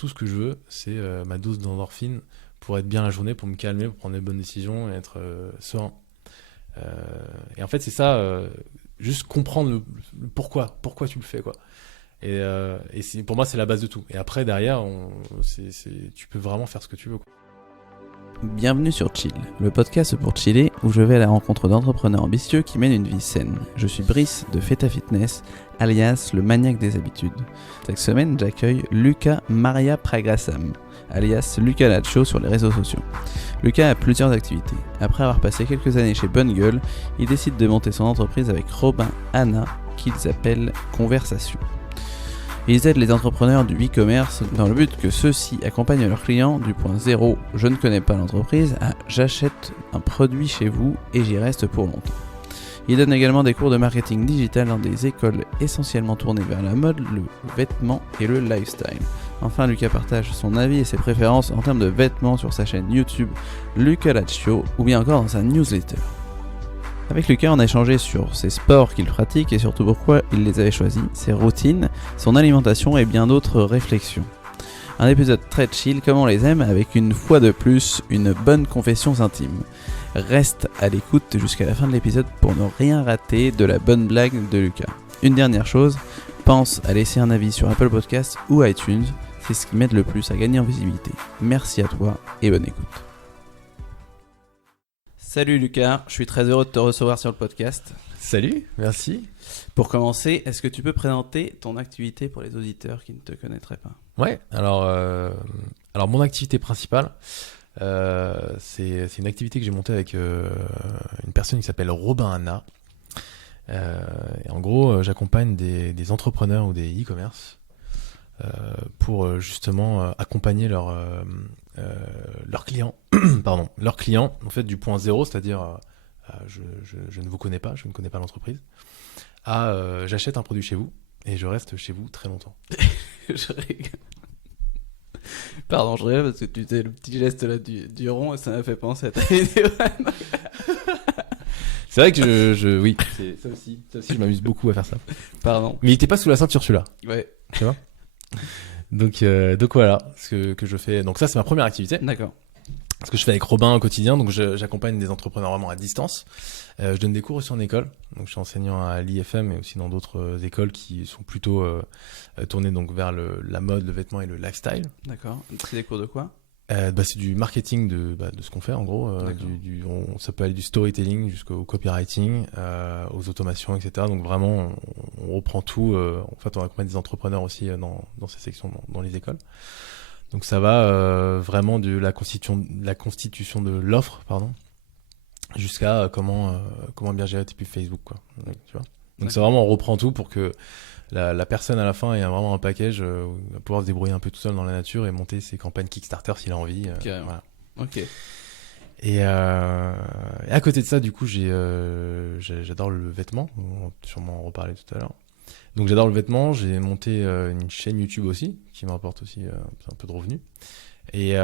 tout ce que je veux, c'est ma dose d'endorphine pour être bien la journée, pour me calmer, pour prendre les bonnes décisions et être serein. Et en fait, c'est ça, juste comprendre le pourquoi tu le fais, quoi. Et pour moi, c'est la base de tout. Et après, derrière, tu peux vraiment faire ce que tu veux, quoi. Bienvenue sur Chill, le podcast pour chiller où je vais à la rencontre d'entrepreneurs ambitieux qui mènent une vie saine. Je suis Brice de Feta Fitness, alias le maniaque des habitudes. Cette semaine, j'accueille Lucas Maria Pragrasam, alias Lucas Nacho sur les réseaux sociaux. Lucas a plusieurs activités. Après avoir passé quelques années chez Bonne Gueule, il décide de monter son entreprise avec Robin Hanna, qu'ils appellent Conversation. Ils aident les entrepreneurs du e-commerce dans le but que ceux-ci accompagnent leurs clients du point 0 « je ne connais pas l'entreprise » à « j'achète un produit chez vous et j'y reste pour longtemps ». Ils donnent également des cours de marketing digital dans des écoles essentiellement tournées vers la mode, le vêtement et le lifestyle. Enfin, Lucas partage son avis et ses préférences en termes de vêtements sur sa chaîne YouTube Lucas Laccio ou bien encore dans sa newsletter. Avec Lucas, on a échangé sur ses sports qu'il pratique et surtout pourquoi il les avait choisis, ses routines, son alimentation et bien d'autres réflexions. Un épisode très chill comme on les aime avec une fois de plus une bonne confession intime. Reste à l'écoute jusqu'à la fin de l'épisode pour ne rien rater de la bonne blague de Lucas. Une dernière chose, pense à laisser un avis sur Apple Podcasts ou iTunes, c'est ce qui m'aide le plus à gagner en visibilité. Merci à toi et bonne écoute. Salut Lucas, je suis très heureux de te recevoir sur le podcast. Salut, merci. Pour commencer, est-ce que tu peux présenter ton activité pour les auditeurs qui ne te connaîtraient pas ? Ouais, alors mon activité principale, c'est une activité que j'ai montée avec une personne qui s'appelle Robin Hanna. Et en gros, j'accompagne des entrepreneurs ou des e-commerce pour justement accompagner leurs clients, leurs clients en fait du point 0, c'est-à-dire je ne vous connais pas, je ne connais pas l'entreprise, à j'achète un produit chez vous et je reste chez vous très longtemps. Je rigole. Pardon, je rigole parce que tu faisais le petit geste là du rond et ça m'a fait penser à ta vidéo. C'est vrai que oui, c'est ça aussi je m'amuse beaucoup à faire ça. Pardon. Mais il était pas sous la ceinture celui-là. Ouais. Tu vois. Donc voilà ce que je fais. Donc ça c'est ma première activité. D'accord. Ce que je fais avec Robin au quotidien. Donc j'accompagne des entrepreneurs vraiment à distance. Je donne des cours aussi en école. Donc je suis enseignant à l'IFM et aussi dans d'autres écoles qui sont plutôt tournées donc vers la mode, le vêtement et le lifestyle. D'accord. C'est des cours de quoi ? C'est du marketing de ce qu'on fait en gros. Ça peut aller du storytelling jusqu'au copywriting, aux automations, etc. Donc vraiment, on reprend tout. En fait, on accompagne des entrepreneurs aussi dans ces sections, dans les écoles. Donc ça va vraiment de la constitution de l'offre, jusqu'à comment bien gérer tes pubs Facebook, quoi. Donc, tu vois. Donc c'est vraiment, on reprend tout pour que la personne à la fin ait vraiment un package où il va pouvoir se débrouiller un peu tout seul dans la nature et monter ses campagnes Kickstarter s'il a envie. Voilà. Ok. Et à côté de ça, du coup, j'adore le vêtement. On va sûrement en reparler tout à l'heure. Donc j'adore le vêtement. J'ai monté une chaîne YouTube aussi qui me rapporte aussi un peu de revenus. Et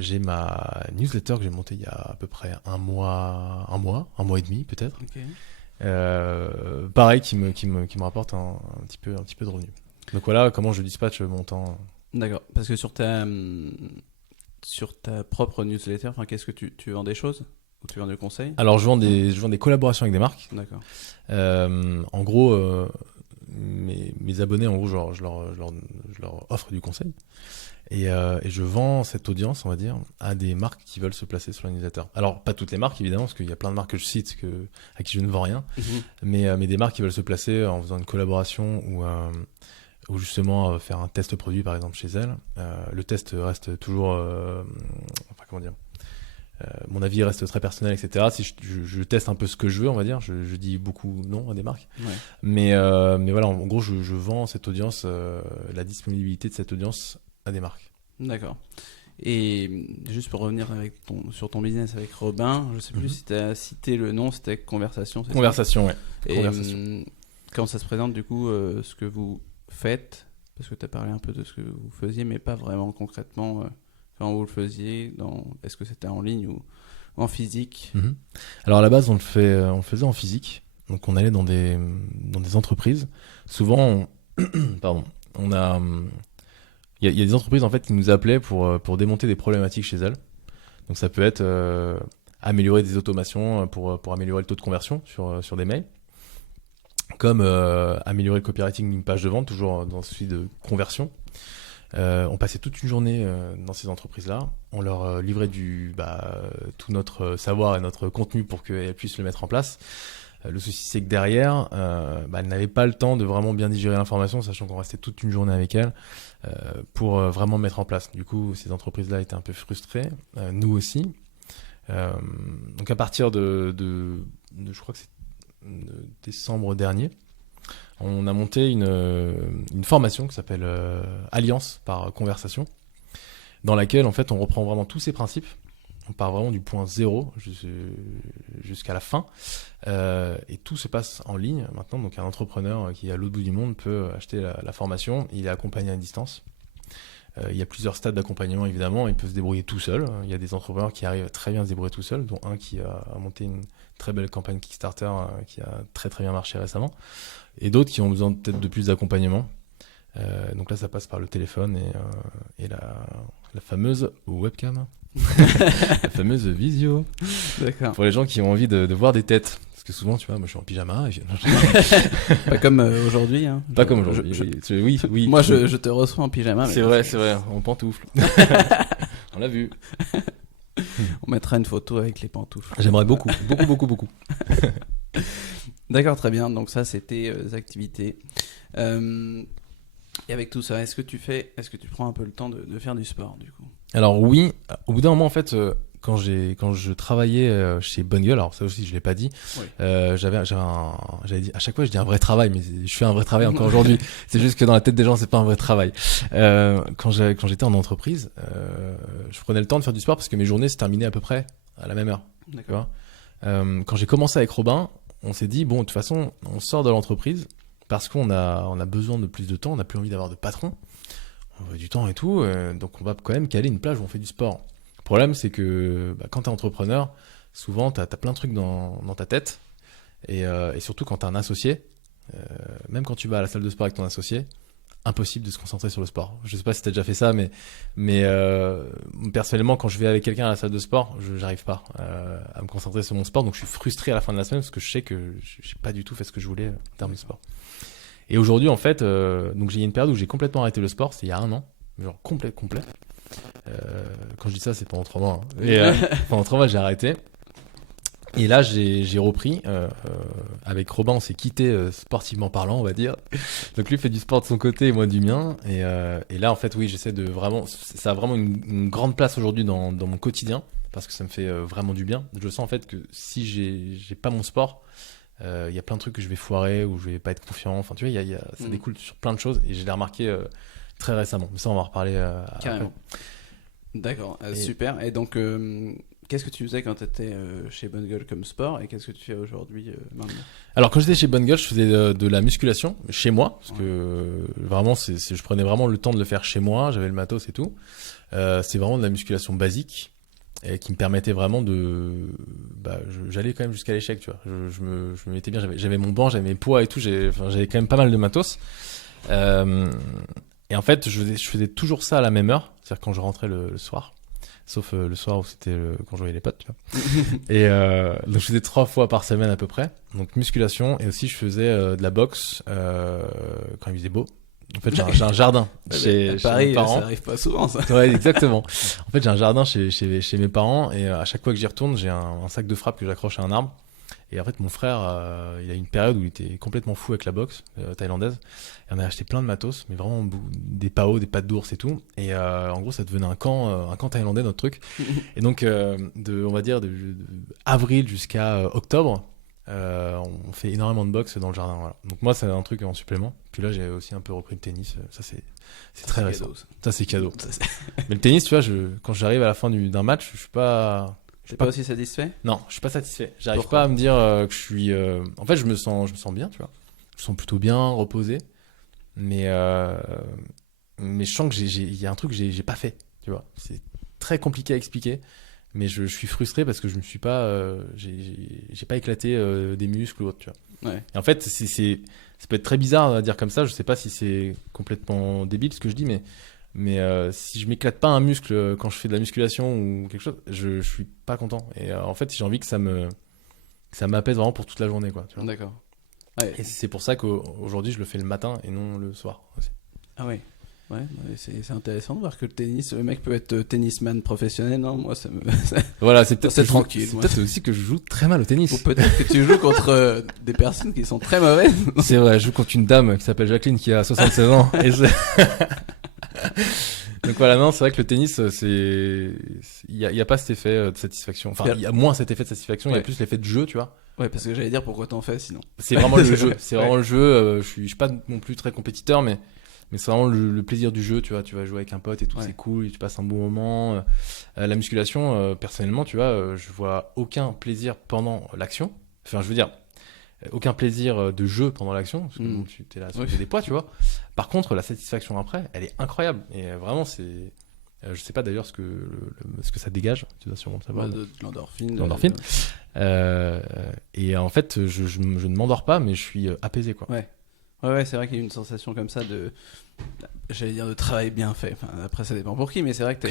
j'ai ma newsletter que j'ai montée il y a à peu près un mois et demi peut-être. Ok. Pareil qui me rapporte un petit peu de revenus. Donc voilà comment je dispatche mon temps. D'accord. Parce que sur ta propre newsletter, qu'est-ce que tu vends des choses ou tu vends des conseils ? Alors je vends des collaborations avec des marques. D'accord. En gros, mes abonnés, en gros, je leur offre du conseil. Et je vends cette audience, on va dire, à des marques qui veulent se placer sur l'utilisateur. Alors, pas toutes les marques, évidemment, parce qu'il y a plein de marques que je cite à qui je ne vends rien, mais des marques qui veulent se placer en faisant une collaboration ou justement faire un test produit, par exemple, chez elles. Le test reste toujours... mon avis reste très personnel, etc. Si je teste un peu ce que je veux, on va dire, je dis beaucoup non à des marques. Ouais. Mais voilà, en gros, je vends cette audience, la disponibilité de cette audience à des marques. D'accord. Et juste pour revenir sur ton business avec Robin, je sais plus si tu as cité le nom, c'était Conversation. Conversation, ouais. Et Conversation. Quand ça se présente du coup, ce que vous faites, parce que tu as parlé un peu de ce que vous faisiez, mais pas vraiment concrètement quand vous le faisiez, est-ce que c'était en ligne ou en physique ? Alors à la base, on le faisait en physique. Donc on allait dans des entreprises. Souvent, on a il y a des entreprises en fait qui nous appelaient pour démonter des problématiques chez elles. Donc ça peut être améliorer des automations pour améliorer le taux de conversion sur des mails, comme améliorer le copywriting d'une page de vente, toujours dans ce souci de conversion. On passait toute une journée dans ces entreprises-là. On leur livrait tout notre savoir et notre contenu pour qu'elles puissent le mettre en place. Le souci, c'est que derrière, elles n'avaient pas le temps de vraiment bien digérer l'information, sachant qu'on restait toute une journée avec elles pour vraiment mettre en place. Du coup, ces entreprises-là étaient un peu frustrées, nous aussi. Donc à partir de je crois que c'est décembre dernier, on a monté une formation qui s'appelle Alliance par conversation, dans laquelle en fait on reprend vraiment tous ces principes. On part vraiment du point zéro jusqu'à la fin. Et tout se passe en ligne maintenant. Donc un entrepreneur qui est à l'autre bout du monde peut acheter la formation. Il est accompagné à distance. Il y a plusieurs stades d'accompagnement évidemment. Il peut se débrouiller tout seul. Il y a des entrepreneurs qui arrivent très bien à se débrouiller tout seul, dont un qui a monté une très belle campagne Kickstarter qui a très très bien marché récemment. Et d'autres qui ont besoin peut-être de plus d'accompagnement. Donc là ça passe par le téléphone et la fameuse webcam. La fameuse visio. D'accord. Pour les gens qui ont envie de voir des têtes. Parce que souvent, tu vois, moi je suis en pyjama. Pas comme aujourd'hui. Hein. Pas comme aujourd'hui. Oui. Moi je te reçois en pyjama. C'est vrai, en pantoufle. On l'a vu. On mettra une photo avec les pantoufles. J'aimerais beaucoup. D'accord, très bien. Donc ça, c'était les activités. Et avec tout ça, est-ce que tu prends un peu le temps de faire du sport du coup? Alors oui, au bout d'un moment en fait, quand je travaillais chez Bonne Gueule, alors ça aussi je l'ai pas dit, oui. j'avais dit à chaque fois je dis un vrai travail, mais je fais un vrai travail encore aujourd'hui. C'est juste que dans la tête des gens c'est pas un vrai travail. Quand j'étais en entreprise, je prenais le temps de faire du sport parce que mes journées se terminaient à peu près à la même heure. D'accord. Quand j'ai commencé avec Robin, on s'est dit bon de toute façon on sort de l'entreprise parce qu'on a besoin de plus de temps, on n'a plus envie d'avoir de patron. On veut du temps et tout, donc on va quand même caler une plage où on fait du sport. Le problème, c'est que quand t'es entrepreneur, souvent t'as plein de trucs dans ta tête, et surtout quand t'as un associé, même quand tu vas à la salle de sport avec ton associé, impossible de se concentrer sur le sport. Je sais pas si t'as déjà fait ça, mais personnellement, quand je vais avec quelqu'un à la salle de sport, j'arrive pas à me concentrer sur mon sport, donc je suis frustré à la fin de la semaine parce que je sais que j'ai pas du tout fait ce que je voulais en termes de sport. Et aujourd'hui, en fait, donc j'ai eu une période où j'ai complètement arrêté le sport, c'était il y a 1 an, genre complet. Quand je dis ça, c'est pendant 3 mois. Hein. Et pendant 3 mois, j'ai arrêté. Et là, j'ai repris. Avec Robin, on s'est quitté sportivement parlant, on va dire. Donc lui fait du sport de son côté et moi du mien. Et là, en fait, oui, j'essaie de vraiment. Ça a vraiment une grande place aujourd'hui dans mon quotidien parce que ça me fait vraiment du bien. Je sens en fait que si j'ai pas mon sport, il y a plein de trucs que je vais foirer ou je vais pas être confiant. Enfin, tu vois, ça découle sur plein de choses et je l'ai remarqué très récemment. Mais ça, on va en reparler carrément. après. D'accord, super. Et donc, qu'est-ce que tu faisais quand tu étais chez Bonne Gueule comme sport et qu'est-ce que tu fais aujourd'hui maintenant? Alors, quand j'étais chez Bonne Gueule, je faisais de la musculation chez moi parce que vraiment, je prenais vraiment le temps de le faire chez moi. J'avais le matos et tout. C'est vraiment de la musculation basique. Et qui me permettait vraiment j'allais quand même jusqu'à l'échec, tu vois. Je me mettais bien, j'avais mon banc, j'avais mes poids et tout, j'avais quand même pas mal de matos. Et en fait, je faisais toujours ça à la même heure, c'est-à-dire quand je rentrais le soir, sauf le soir où c'était quand je voyais les potes, tu vois. Et donc je faisais 3 fois par semaine à peu près, donc musculation, et aussi je faisais de la boxe quand il faisait beau. En fait, j'ai un jardin chez mes parents. Ça arrive pas souvent, ça. Ouais, exactement. En fait, j'ai un jardin chez mes parents et à chaque fois que j'y retourne, j'ai un sac de frappe que j'accroche à un arbre. Et en fait, mon frère, il a une période où il était complètement fou avec la boxe thaïlandaise. Et on a acheté plein de matos, mais vraiment des paos, des pattes d'ours et tout. Et en gros, ça devenait un camp thaïlandais, notre truc. Et donc, on va dire, de avril jusqu'à octobre, on fait énormément de boxe dans le jardin. Voilà. Donc moi, c'est un truc en supplément. Puis là, j'ai aussi un peu repris le tennis. Ça, c'est très récent. Cadeau, ça, c'est cadeau. Mais le tennis, tu vois, quand j'arrive à la fin d'un match, je suis pas... T'es pas aussi satisfait? Non, je suis pas satisfait. J'arrive pas à me dire que je suis... En fait, je me sens bien, tu vois. Je me sens plutôt bien, reposé. Mais je sens qu'il y a un truc que j'ai pas fait, tu vois. C'est très compliqué à expliquer. Mais je suis frustré parce que je me suis pas... j'ai pas éclaté des muscles ou autre, tu vois. Ouais. Et en fait, ça peut être très bizarre à dire comme ça. Je sais pas si c'est complètement débile ce que je dis, mais Mais si je m'éclate pas un muscle quand je fais de la musculation ou quelque chose, je suis pas content. Et en fait, j'ai envie que ça m'apaise vraiment pour toute la journée, quoi. Tu vois. D'accord. Ouais. Et c'est pour ça qu'aujourd'hui, je le fais le matin et non le soir aussi. Ah ouais. Ouais, c'est intéressant de voir que le mec peut être tennisman professionnel, non? Moi, Voilà, c'est peut-être c'est tranquille. C'est peut-être aussi que je joue très mal au tennis. Ou peut-être que tu joues contre des personnes qui sont très mauvaises. C'est vrai, je joue contre une dame qui s'appelle Jacqueline qui a 76 ans. Et donc voilà, non, c'est vrai que le tennis, il y a pas cet effet de satisfaction. Enfin, il y a moins cet effet de satisfaction, il y a plus l'effet de jeu, tu vois. Ouais, parce que j'allais dire pourquoi t'en fais sinon. C'est vraiment le jeu. C'est vraiment le jeu. Je suis pas non plus très compétiteur, mais c'est vraiment le plaisir du jeu, tu vois. Tu vas jouer avec un pote et tout, c'est cool, et tu passes un bon moment. La musculation, personnellement, tu vois, je vois aucun plaisir pendant l'action. Enfin, je veux dire, aucun plaisir de jeu pendant l'action, parce que bon, tu es là à soulever des poids, tu vois. Par contre, la satisfaction après, elle est incroyable. Et vraiment, c'est. Je sais pas d'ailleurs ce que ça dégage, tu dois sûrement le savoir. De l'endorphine. L'endorphine. Et en fait, je ne m'endors pas, mais je suis apaisé, quoi. Ouais, c'est vrai qu'il y a une sensation comme ça j'allais dire de travail bien fait. Enfin, après, ça dépend pour qui, mais c'est vrai que t'es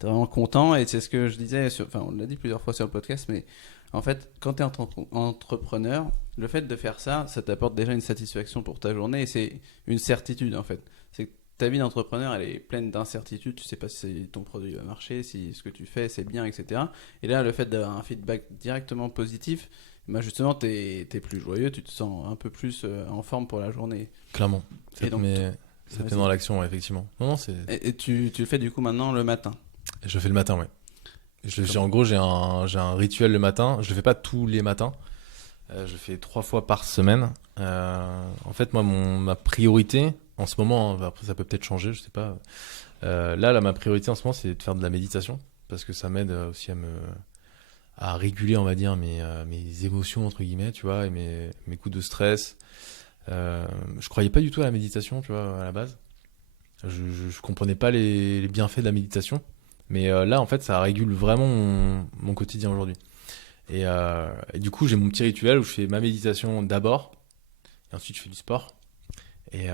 vraiment content. Et c'est ce que je disais, on l'a dit plusieurs fois sur le podcast, mais en fait, quand t'es entrepreneur, le fait de faire ça t'apporte déjà une satisfaction pour ta journée et c'est une certitude, en fait. C'est que ta vie d'entrepreneur, elle est pleine d'incertitudes. Tu sais pas si ton produit va marcher, si ce que tu fais, c'est bien, etc. Et là, le fait d'avoir un feedback directement positif, bah justement, t'es plus joyeux, tu te sens un peu plus en forme pour la journée. Clairement. Ça te met dans l'action, ouais, effectivement. Non, c'est... Et tu le fais du coup maintenant le matin? Je fais le matin, ouais. En gros, j'ai un rituel le matin. Je le fais pas tous les matins. Je fais 3 fois par semaine. En fait, moi, ma priorité en ce moment, après ça peut peut-être changer, je sais pas. Là, ma priorité en ce moment, c'est de faire de la méditation parce que ça m'aide aussi à réguler, on va dire, mes émotions, entre guillemets, tu vois, et mes coups de stress. Je croyais pas du tout à la méditation, tu vois, à la base. Je comprenais pas les bienfaits de la méditation. Mais là, en fait, ça régule vraiment mon quotidien aujourd'hui. Et du coup, j'ai mon petit rituel où je fais ma méditation d'abord, et ensuite je fais du sport. Et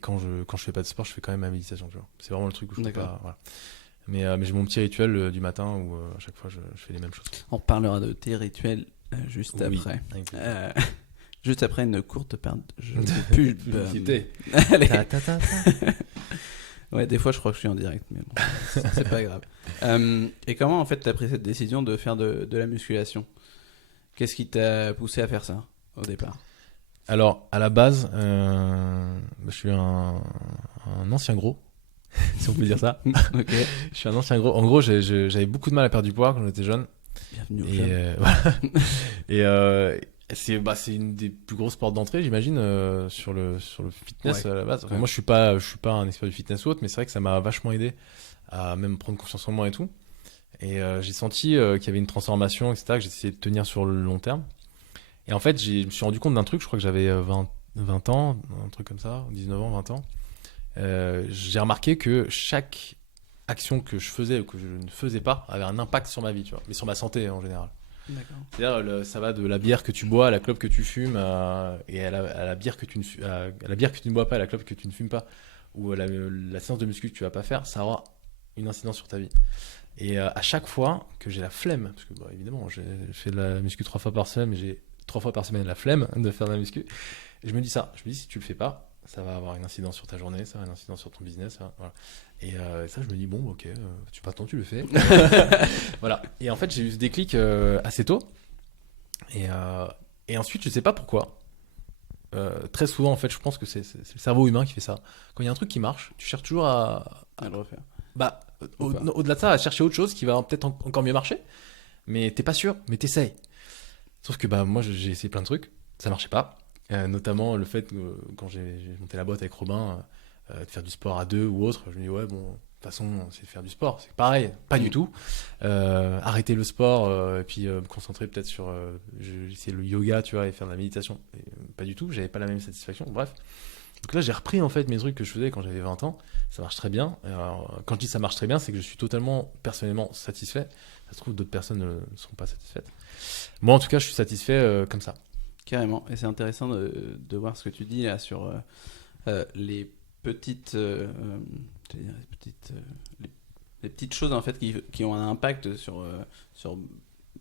quand je fais pas de sport, je fais quand même ma méditation, tu vois. C'est vraiment le truc où je fais pas... Voilà. Mais j'ai mon petit rituel du matin où à chaque fois je fais les mêmes choses. On parlera de tes rituels juste après. Juste après une courte perte de pub. Allez. Ouais, des fois je crois que je suis en direct, mais bon, c'est pas grave. Et comment en fait t'as pris cette décision de faire de la musculation? Qu'est-ce qui t'a poussé à faire ça au départ? Alors, à la base, je suis un ancien gros, si on peut dire ça. Ok. Je suis un ancien gros. En gros, j'avais beaucoup de mal à perdre du poids quand j'étais jeune. Bienvenue au club. Voilà. C'est une des plus grosses portes d'entrée, j'imagine, sur le fitness à la base. Enfin, moi, je suis pas un expert du fitness ou autre, mais c'est vrai que ça m'a vachement aidé à même prendre confiance en moi et tout. Et j'ai senti qu'il y avait une transformation, etc., que j'essayais de tenir sur le long terme. Et en fait, je me suis rendu compte d'un truc, je crois que j'avais 20 ans, un truc comme ça, 19 ans, 20 ans. J'ai remarqué que chaque action que je faisais ou que je ne faisais pas avait un impact sur ma vie, tu vois, mais sur ma santé en général. D'accord. C'est-à-dire, ça va de la bière que tu bois à la clope que tu fumes et à la bière que tu ne bois pas, à la clope que tu ne fumes pas, ou à la séance de muscu que tu vas pas faire, ça aura une incidence sur ta vie. Et à chaque fois que j'ai la flemme, parce que évidemment, je fais de la muscu 3 fois par semaine, mais j'ai 3 fois par semaine la flemme de faire de la muscu, et je me dis si tu le fais pas, ça va avoir une incidence sur ta journée, ça va avoir une incidence sur ton business, voilà. Et ça, je me dis bon, ok, tu passes ton temps, tu le fais. Voilà. Et en fait, j'ai eu ce déclic assez tôt. Et ensuite, je sais pas pourquoi. Très souvent, en fait, je pense que c'est le cerveau humain qui fait ça. Quand il y a un truc qui marche, tu cherches toujours à le refaire. Au-delà de ça, à chercher autre chose qui va peut-être encore mieux marcher. Mais t'es pas sûr, mais t'essayes. Sauf que moi, j'ai essayé plein de trucs, ça marchait pas. Notamment le fait que quand j'ai monté la boîte avec Robin, de faire du sport à 2 ou autre, je me dis ouais, bon, de toute façon, c'est de faire du sport. C'est pareil, pas du tout. Arrêter le sport et puis me concentrer peut-être sur j'ai essayé le yoga, tu vois, et faire de la méditation. Et, pas du tout, j'avais pas la même satisfaction. Bref. Donc là, j'ai repris en fait mes trucs que je faisais quand j'avais 20 ans. Ça marche très bien. Alors, quand je dis ça marche très bien, c'est que je suis totalement personnellement satisfait. Ça se trouve, d'autres personnes ne seront pas satisfaites. Moi, en tout cas, je suis satisfait comme ça. Carrément. Et c'est intéressant de voir ce que tu dis là sur les petites, j'allais dire les petites choses en fait qui ont un impact sur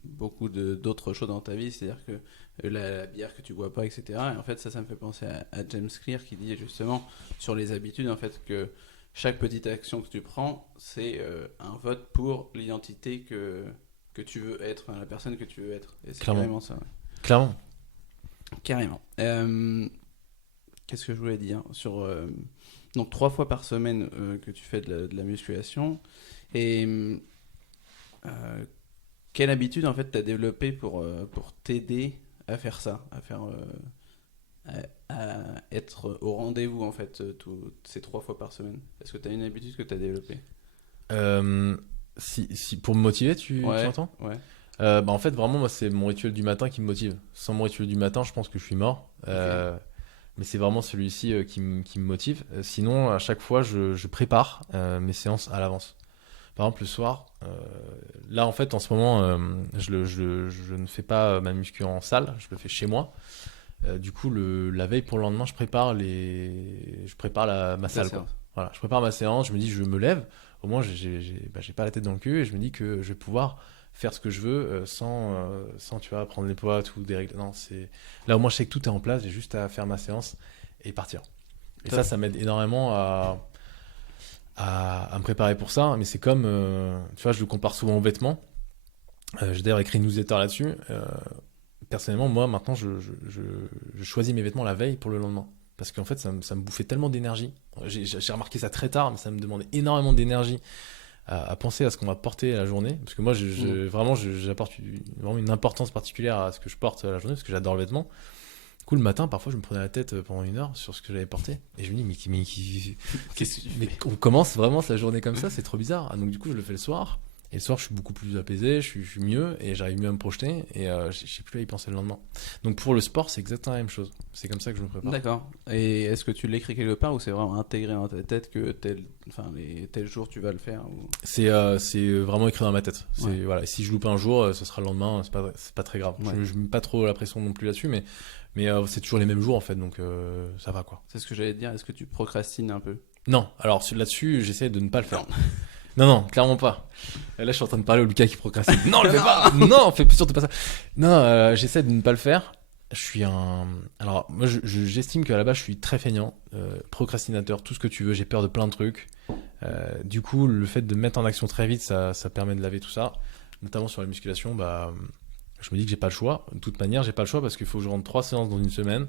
beaucoup d'autres choses dans ta vie, c'est-à-dire que la bière que tu bois pas, etc. Et en fait, ça me fait penser à James Clear qui dit justement sur les habitudes en fait que chaque petite action que tu prends, c'est un vote pour l'identité que tu veux être, enfin, la personne que tu veux être. Et c'est Clairement. carrément ça. Ouais. Clairement. Carrément. Qu'est-ce que je voulais dire sur donc 3 fois par semaine que tu fais de la musculation et quelle habitude en fait t'as développé pour t'aider à faire ça, à être au rendez-vous en fait ces 3 fois par semaine. Est-ce que t'as une habitude que t'as développée? Si pour me motiver, tu entends? Ouais. En fait, vraiment, moi, c'est mon rituel du matin qui me motive. Sans mon rituel du matin, je pense que je suis mort. Okay. Mais c'est vraiment celui-ci qui me motive. Sinon, à chaque fois, je prépare mes séances à l'avance. Par exemple, le soir, là, en fait, en ce moment, je ne fais pas ma muscu en salle, je le fais chez moi. Du coup, la veille pour le lendemain, je prépare ma salle, quoi. Voilà, je prépare ma séance, je me dis, je me lève. Au moins, j'ai pas la tête dans le cul et je me dis que je vais pouvoir faire ce que je veux sans tu vois, prendre les poids ou des règles. Non, là, au moins, je sais que tout est en place, j'ai juste à faire ma séance et partir. Et ça m'aide énormément à me préparer pour ça. Mais c'est comme, tu vois, je le compare souvent aux vêtements. J'ai d'ailleurs écrit une newsletter là-dessus. Personnellement, moi, maintenant, je choisis mes vêtements la veille pour le lendemain. Parce qu'en fait, ça me bouffait tellement d'énergie. J'ai remarqué ça très tard, mais ça me demandait énormément d'énergie à penser à ce qu'on va porter la journée. Parce que moi, vraiment, j'apporte vraiment une importance particulière à ce que je porte la journée, parce que j'adore le vêtement. Du coup, le matin, parfois, je me prenais la tête pendant 1 heure sur ce que j'avais porté. Et je me dis, mais on commence vraiment sa journée comme ça, c'est trop bizarre. Donc, du coup, je le fais le soir. Et le soir, je suis beaucoup plus apaisé, je suis mieux et j'arrive mieux à me projeter et je sais plus à y penser le lendemain. Donc pour le sport, c'est exactement la même chose. C'est comme ça que je me prépare. D'accord. Et est-ce que tu l'écris quelque part ou c'est vraiment intégré dans ta tête que tel jour tu vas le faire ou... C'est vraiment écrit dans ma tête. Voilà. Si je loupe un jour, ce sera le lendemain, c'est pas très grave. Ouais. Je mets pas trop la pression non plus là-dessus, mais c'est toujours les mêmes jours en fait, donc ça va quoi. C'est ce que j'allais te dire, est-ce que tu procrastines un peu? Non, alors là-dessus, j'essaie de ne pas le faire. Non, clairement pas. Là, je suis en train de parler au Lucas qui procrastine. Non, le fais pas. Non, fais surtout pas ça. Non, j'essaie de ne pas le faire. Alors, moi, j'estime qu'à la base, je suis très feignant, procrastinateur, tout ce que tu veux. J'ai peur de plein de trucs. Du coup, le fait de mettre en action très vite, ça permet de laver tout ça. Notamment sur la musculation, je me dis que j'ai pas le choix. De toute manière, j'ai pas le choix parce qu'il faut que je rentre 3 séances dans une semaine.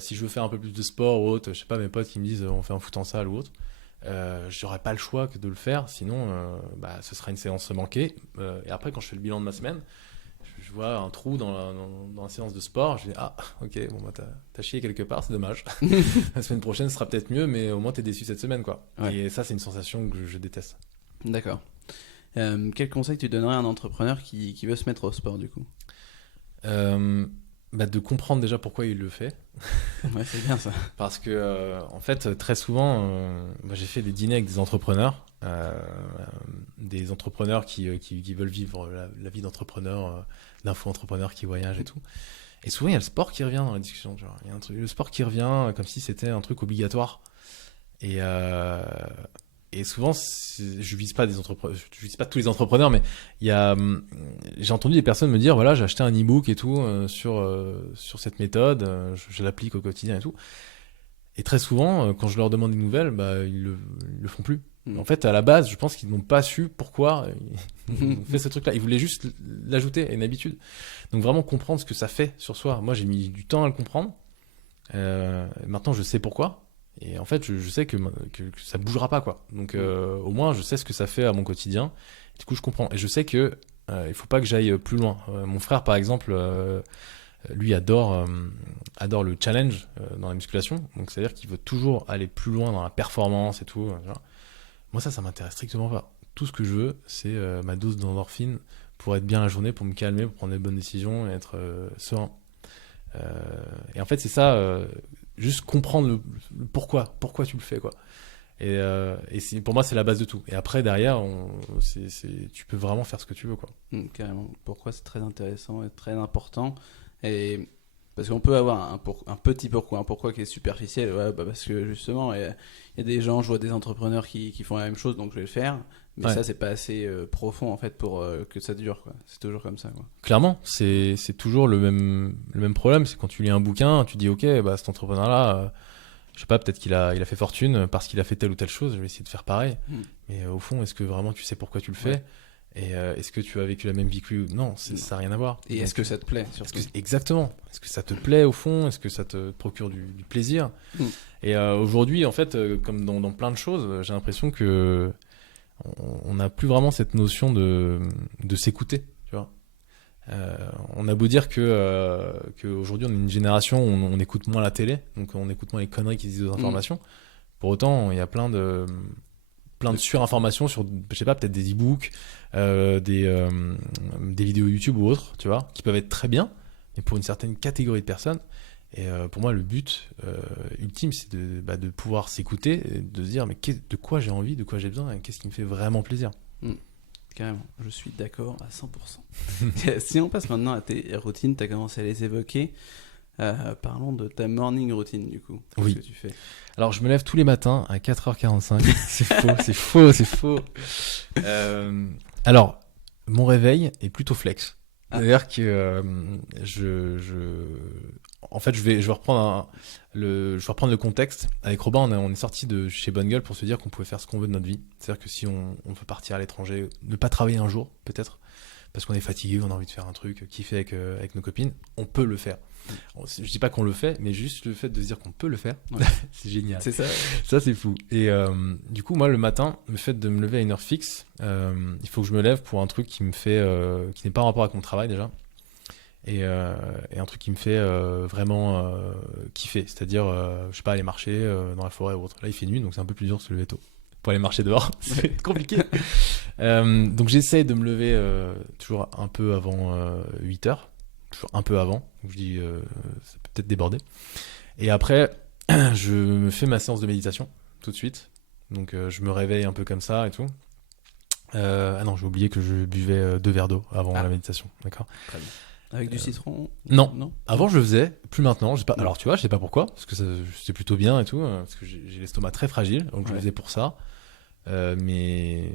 Si je veux faire un peu plus de sport ou autre, je sais pas, mes potes qui me disent on fait un foot en salle ou autre. J'aurais pas le choix que de le faire, sinon ce sera une séance manquée. Et après, quand je fais le bilan de ma semaine, je vois un trou dans la séance de sport. Je dis ok, bon t'as chié quelque part, c'est dommage. La semaine prochaine sera peut-être mieux, mais au moins t'es déçu cette semaine, quoi. Ouais. Et ça, c'est une sensation que je déteste. D'accord. Quel conseil tu donnerais à un entrepreneur qui veut se mettre au sport du coup? De comprendre déjà pourquoi il le fait. Ouais, c'est bien ça. Parce que en fait, très souvent, j'ai fait des dîners avec des entrepreneurs qui veulent vivre la vie d'entrepreneur, d'info-entrepreneur qui voyage et tout. Et souvent, il y a le sport qui revient dans la discussion. Il y a le sport qui revient comme si c'était un truc obligatoire. Et souvent, je vise pas tous les entrepreneurs, mais j'ai entendu des personnes me dire voilà, j'ai acheté un e-book et tout sur cette méthode, je l'applique au quotidien et tout. Et très souvent, quand je leur demande des nouvelles, ils le font plus. En fait, à la base, je pense qu'ils n'ont pas su pourquoi ils ont fait ce truc-là. Ils voulaient juste l'ajouter à une habitude. Donc vraiment comprendre ce que ça fait sur soi. Moi, j'ai mis du temps à le comprendre. Maintenant, je sais pourquoi. Et en fait, je sais que ça bougera pas, quoi. Donc, au moins, je sais ce que ça fait à mon quotidien. Du coup, je comprends. Et je sais que il faut pas que j'aille plus loin. Mon frère, par exemple, lui adore le challenge dans la musculation. Donc, c'est-à-dire qu'il veut toujours aller plus loin dans la performance et tout. Moi, ça m'intéresse strictement pas. Tout ce que je veux, c'est ma dose d'endorphine pour être bien la journée, pour me calmer, pour prendre les bonnes décisions et être serein. Et en fait, c'est ça. Juste comprendre le pourquoi tu le fais, quoi. Et pour moi, c'est la base de tout. Et après, derrière, tu peux vraiment faire ce que tu veux, quoi. Carrément. Pourquoi c'est très intéressant et très important. Et Parce qu'on peut avoir un petit pourquoi, un pourquoi qui est superficiel. Ouais, parce que justement, il y a des gens, je vois des entrepreneurs qui font la même chose, donc je vais le faire. Mais ça, c'est pas assez profond en fait pour que ça dure, quoi. C'est toujours comme ça, quoi. Clairement, c'est toujours le même problème. C'est quand tu lis un bouquin, tu dis ok, cet entrepreneur-là, je sais pas, peut-être qu'il a fait fortune parce qu'il a fait telle ou telle chose. Je vais essayer de faire pareil. Mais au fond, est-ce que vraiment tu sais pourquoi tu le fais? Et est-ce que tu as vécu la même vie que lui? Non, ça n'a rien à voir. Et est-ce que ça te plaît surtout? Exactement. Est-ce que ça te plaît au fond? Est-ce que ça te procure du plaisir? Et aujourd'hui, en fait, comme dans plein de choses, j'ai l'impression que on n'a plus vraiment cette notion de s'écouter. Tu vois, on a beau dire que aujourd'hui on est une génération où on écoute moins la télé, donc on écoute moins les conneries qui disent aux informations. Pour autant, il y a plein de surinformations sur, je sais pas, peut-être des e-books, des vidéos YouTube ou autres, tu vois, qui peuvent être très bien, mais pour une certaine catégorie de personnes. Et pour moi, le but ultime, c'est de pouvoir s'écouter, et de se dire mais de quoi j'ai envie, de quoi j'ai besoin, et qu'est-ce qui me fait vraiment plaisir. Carrément, je suis d'accord à 100%. Si on passe maintenant à tes routines, tu as commencé à les évoquer. Parlons de ta morning routine du coup. Oui. Qu'est-ce que tu fais? Alors, je me lève tous les matins à 4h45. C'est faux. Alors, mon réveil est plutôt flex. C'est-à-dire que en fait, je vais reprendre le contexte. Avec Robin, on est sorti de chez Bonne Gueule pour se dire qu'on pouvait faire ce qu'on veut de notre vie. C'est-à-dire que si on veut partir à l'étranger, ne pas travailler un jour, peut-être, parce qu'on est fatigué, on a envie de faire un truc, kiffer avec nos copines, on peut le faire. Je dis pas qu'on le fait, mais juste le fait de se dire qu'on peut le faire, c'est génial. C'est ça. Ça, c'est fou. Et du coup, moi, le matin, le fait de me lever à une heure fixe, il faut que je me lève pour un truc qui me fait, qui n'est pas en rapport avec mon travail déjà, et un truc qui me fait vraiment kiffer, c'est-à-dire, je sais pas, aller marcher dans la forêt ou autre. Là, il fait nuit, donc c'est un peu plus dur de se lever tôt. Pour aller marcher dehors, c'est compliqué. Donc j'essaie de me lever toujours un peu avant 8h. Toujours un peu avant, donc je dis ça peut peut-être déborder. Et après, je me fais ma séance de méditation tout de suite. Donc je me réveille un peu comme ça et tout. Ah non, j'ai oublié que je buvais 2 verres d'eau avant la méditation. D'accord. Très bien. Avec du citron? Non. Avant je le faisais, plus maintenant. J'ai pas. Alors tu vois, je sais pas pourquoi, parce que c'est plutôt bien et tout, parce que j'ai l'estomac très fragile, donc je le faisais pour ça. Mais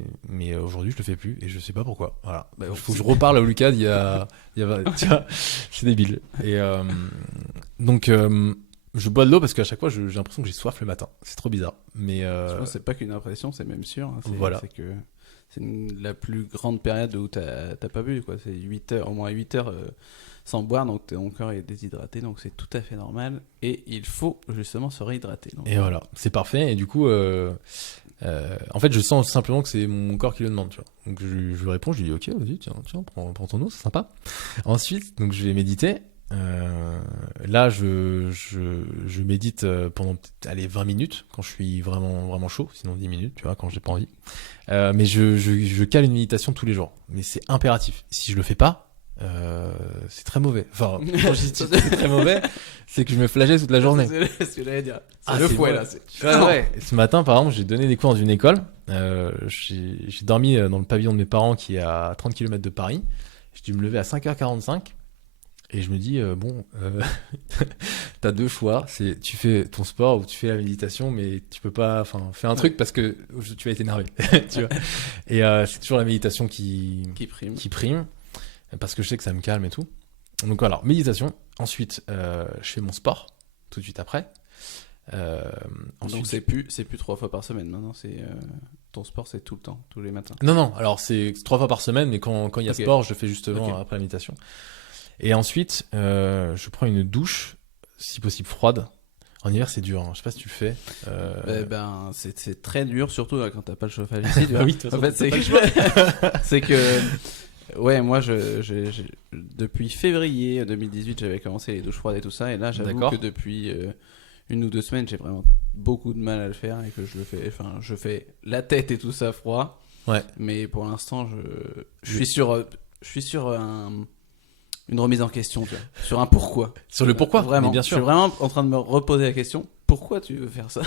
aujourd'hui je le fais plus et je sais pas pourquoi. Voilà. Faut que je reparle à Lucas tu vois, c'est débile. Et donc je bois de l'eau parce qu'à chaque fois j'ai l'impression que j'ai soif le matin. C'est trop bizarre. Mais je pense que c'est pas qu'une impression, c'est même sûr. Hein. Voilà. C'est que c'est la plus grande période où t'as pas bu, quoi. C'est 8 heures, au moins 8 heures sans boire, donc ton corps est déshydraté, donc c'est tout à fait normal. Et il faut justement se réhydrater. Donc. Et voilà, c'est parfait. Et du coup, en fait, je sens simplement que c'est mon corps qui le demande, tu vois. Donc je lui réponds, je lui dis ok, vas-y, tiens, prends ton eau, c'est sympa. Ensuite, donc je vais méditer. Là, je médite pendant peut-être 20 minutes quand je suis vraiment vraiment chaud, sinon 10 minutes, tu vois, quand j'ai pas envie. Mais je cale une méditation tous les jours. Mais c'est impératif. Si je le fais pas, c'est très mauvais. Enfin, quand je dis c'est très mauvais, c'est que je me flagelle toute la journée. C'est ce que j'allais dire. C'est le fouet là. Ouais. Ce matin, par exemple, j'ai donné des cours dans une école. J'ai dormi dans le pavillon de mes parents qui est à 30 km de Paris. J'ai dû me lever à 5h45. Et je me dis, t'as 2 choix, c'est tu fais ton sport ou tu fais la méditation, mais tu peux pas, fais un truc parce que tu vas être énervé, tu vois. Et c'est toujours la méditation qui prime, parce que je sais que ça me calme et tout. Donc alors, méditation. Ensuite, je fais mon sport tout de suite après. Ensuite, donc c'est plus 3 fois par semaine maintenant, ton sport c'est tout le temps, tous les matins. Non, alors c'est 3 fois par semaine, mais quand il y a sport, je le fais justement après la méditation. Et ensuite, je prends une douche, si possible froide. En hiver, c'est dur. Hein. Je sais pas si tu le fais. C'est très dur, surtout quand t'as pas le chauffage ici. Tu vois. Oui, en fait, c'est que, ouais, moi, depuis février 2018, j'avais commencé les douches froides et tout ça, et là, j'avoue que depuis 1 ou 2 semaines, j'ai vraiment beaucoup de mal à le faire et que je fais la tête et tout ça froid. Ouais. Mais pour l'instant, je suis sur une remise en question, tu vois, sur un pourquoi. Sur le pourquoi, vraiment. Bien sûr. Je suis vraiment en train de me reposer la question, pourquoi tu veux faire ça?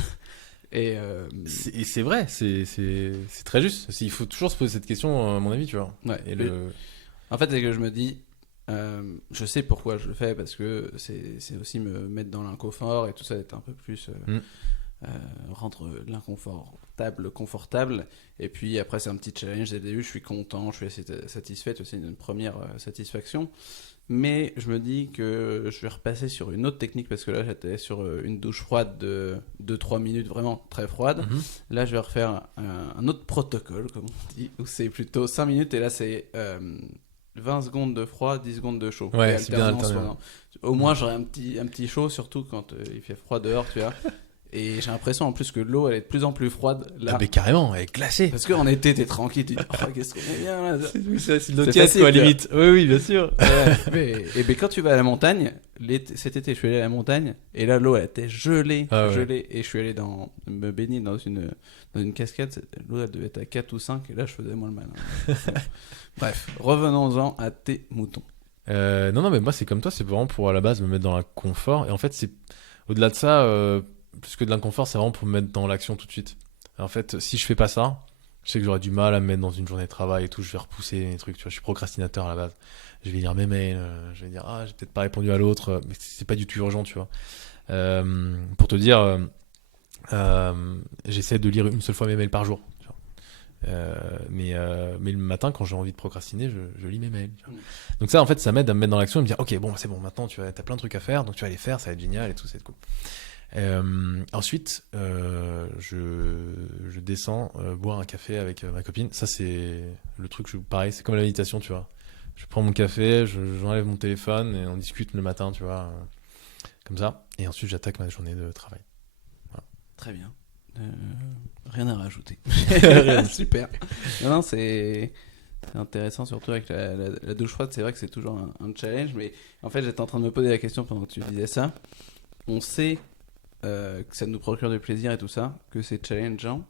Et c'est vrai, c'est très juste. Il faut toujours se poser cette question, à mon avis, tu vois. Ouais. En fait, c'est que je me dis, Je sais pourquoi je le fais, parce que c'est aussi me mettre dans l'inconfort et tout ça, être un peu plus rendre l'inconfort confortable. Et puis après, c'est un petit challenge dès le début, je suis content, je suis assez satisfait, c'est une première satisfaction. Mais je me dis que je vais repasser sur une autre technique, parce que là j'étais sur une douche froide de 2-3 minutes, vraiment très froide. Là je vais refaire un autre protocole, comme on dit, où c'est plutôt 5 minutes, et là c'est 20 secondes de froid, 10 secondes de chaud. Ouais, c'est bien alterné. Au moins j'aurai un petit chaud, surtout quand il fait froid dehors, tu vois. Et j'ai l'impression en plus que l'eau elle est de plus en plus froide là. Ah mais carrément, elle est glacée. Parce qu'en été t'es tranquille, tu te dis oh, qu'est-ce qu'on est bien là. C'est de l'eau tiède quoi, limite. Oui, bien sûr. Et ben quand tu vas à la montagne, cet été je suis allé à la montagne et là l'eau elle était gelée, et je suis allé me baigner dans une cascade, l'eau elle devait être à 4 ou 5 et là je faisais moins le malin. Bref, revenons-en à tes moutons. Non mais moi c'est comme toi, c'est vraiment pour à la base me mettre dans l'inconfort, et en fait c'est au-delà de ça, plus que de l'inconfort, c'est vraiment pour me mettre dans l'action tout de suite. En fait, si je fais pas ça, je sais que j'aurai du mal à me mettre dans une journée de travail et tout, je vais repousser les trucs, tu vois, je suis procrastinateur à la base. Je vais lire mes mails, je vais dire j'ai peut-être pas répondu à l'autre, mais c'est pas du tout urgent, tu vois. Pour te dire, j'essaie de lire une seule fois mes mails par jour, tu vois. Mais le matin, quand j'ai envie de procrastiner, je lis mes mails, tu vois. Donc ça, en fait, ça m'aide à me mettre dans l'action et me dire ok, bon, c'est bon, maintenant tu as plein de trucs à faire, donc tu vas les faire, ça va être génial et tout, ça va être cool. Ensuite, je descends boire un café avec ma copine. Ça, c'est le truc, pareil, c'est comme la méditation, tu vois. Je prends mon café, j'enlève mon téléphone et on discute le matin, tu vois, comme ça. Et ensuite, j'attaque ma journée de travail. Voilà. Très bien. Rien à rajouter. Super. Non, c'est intéressant, surtout avec la douche froide. C'est vrai que c'est toujours un challenge, mais en fait, j'étais en train de me poser la question pendant que tu disais ça. On sait que ça nous procure du plaisir et tout ça, que c'est challengeant,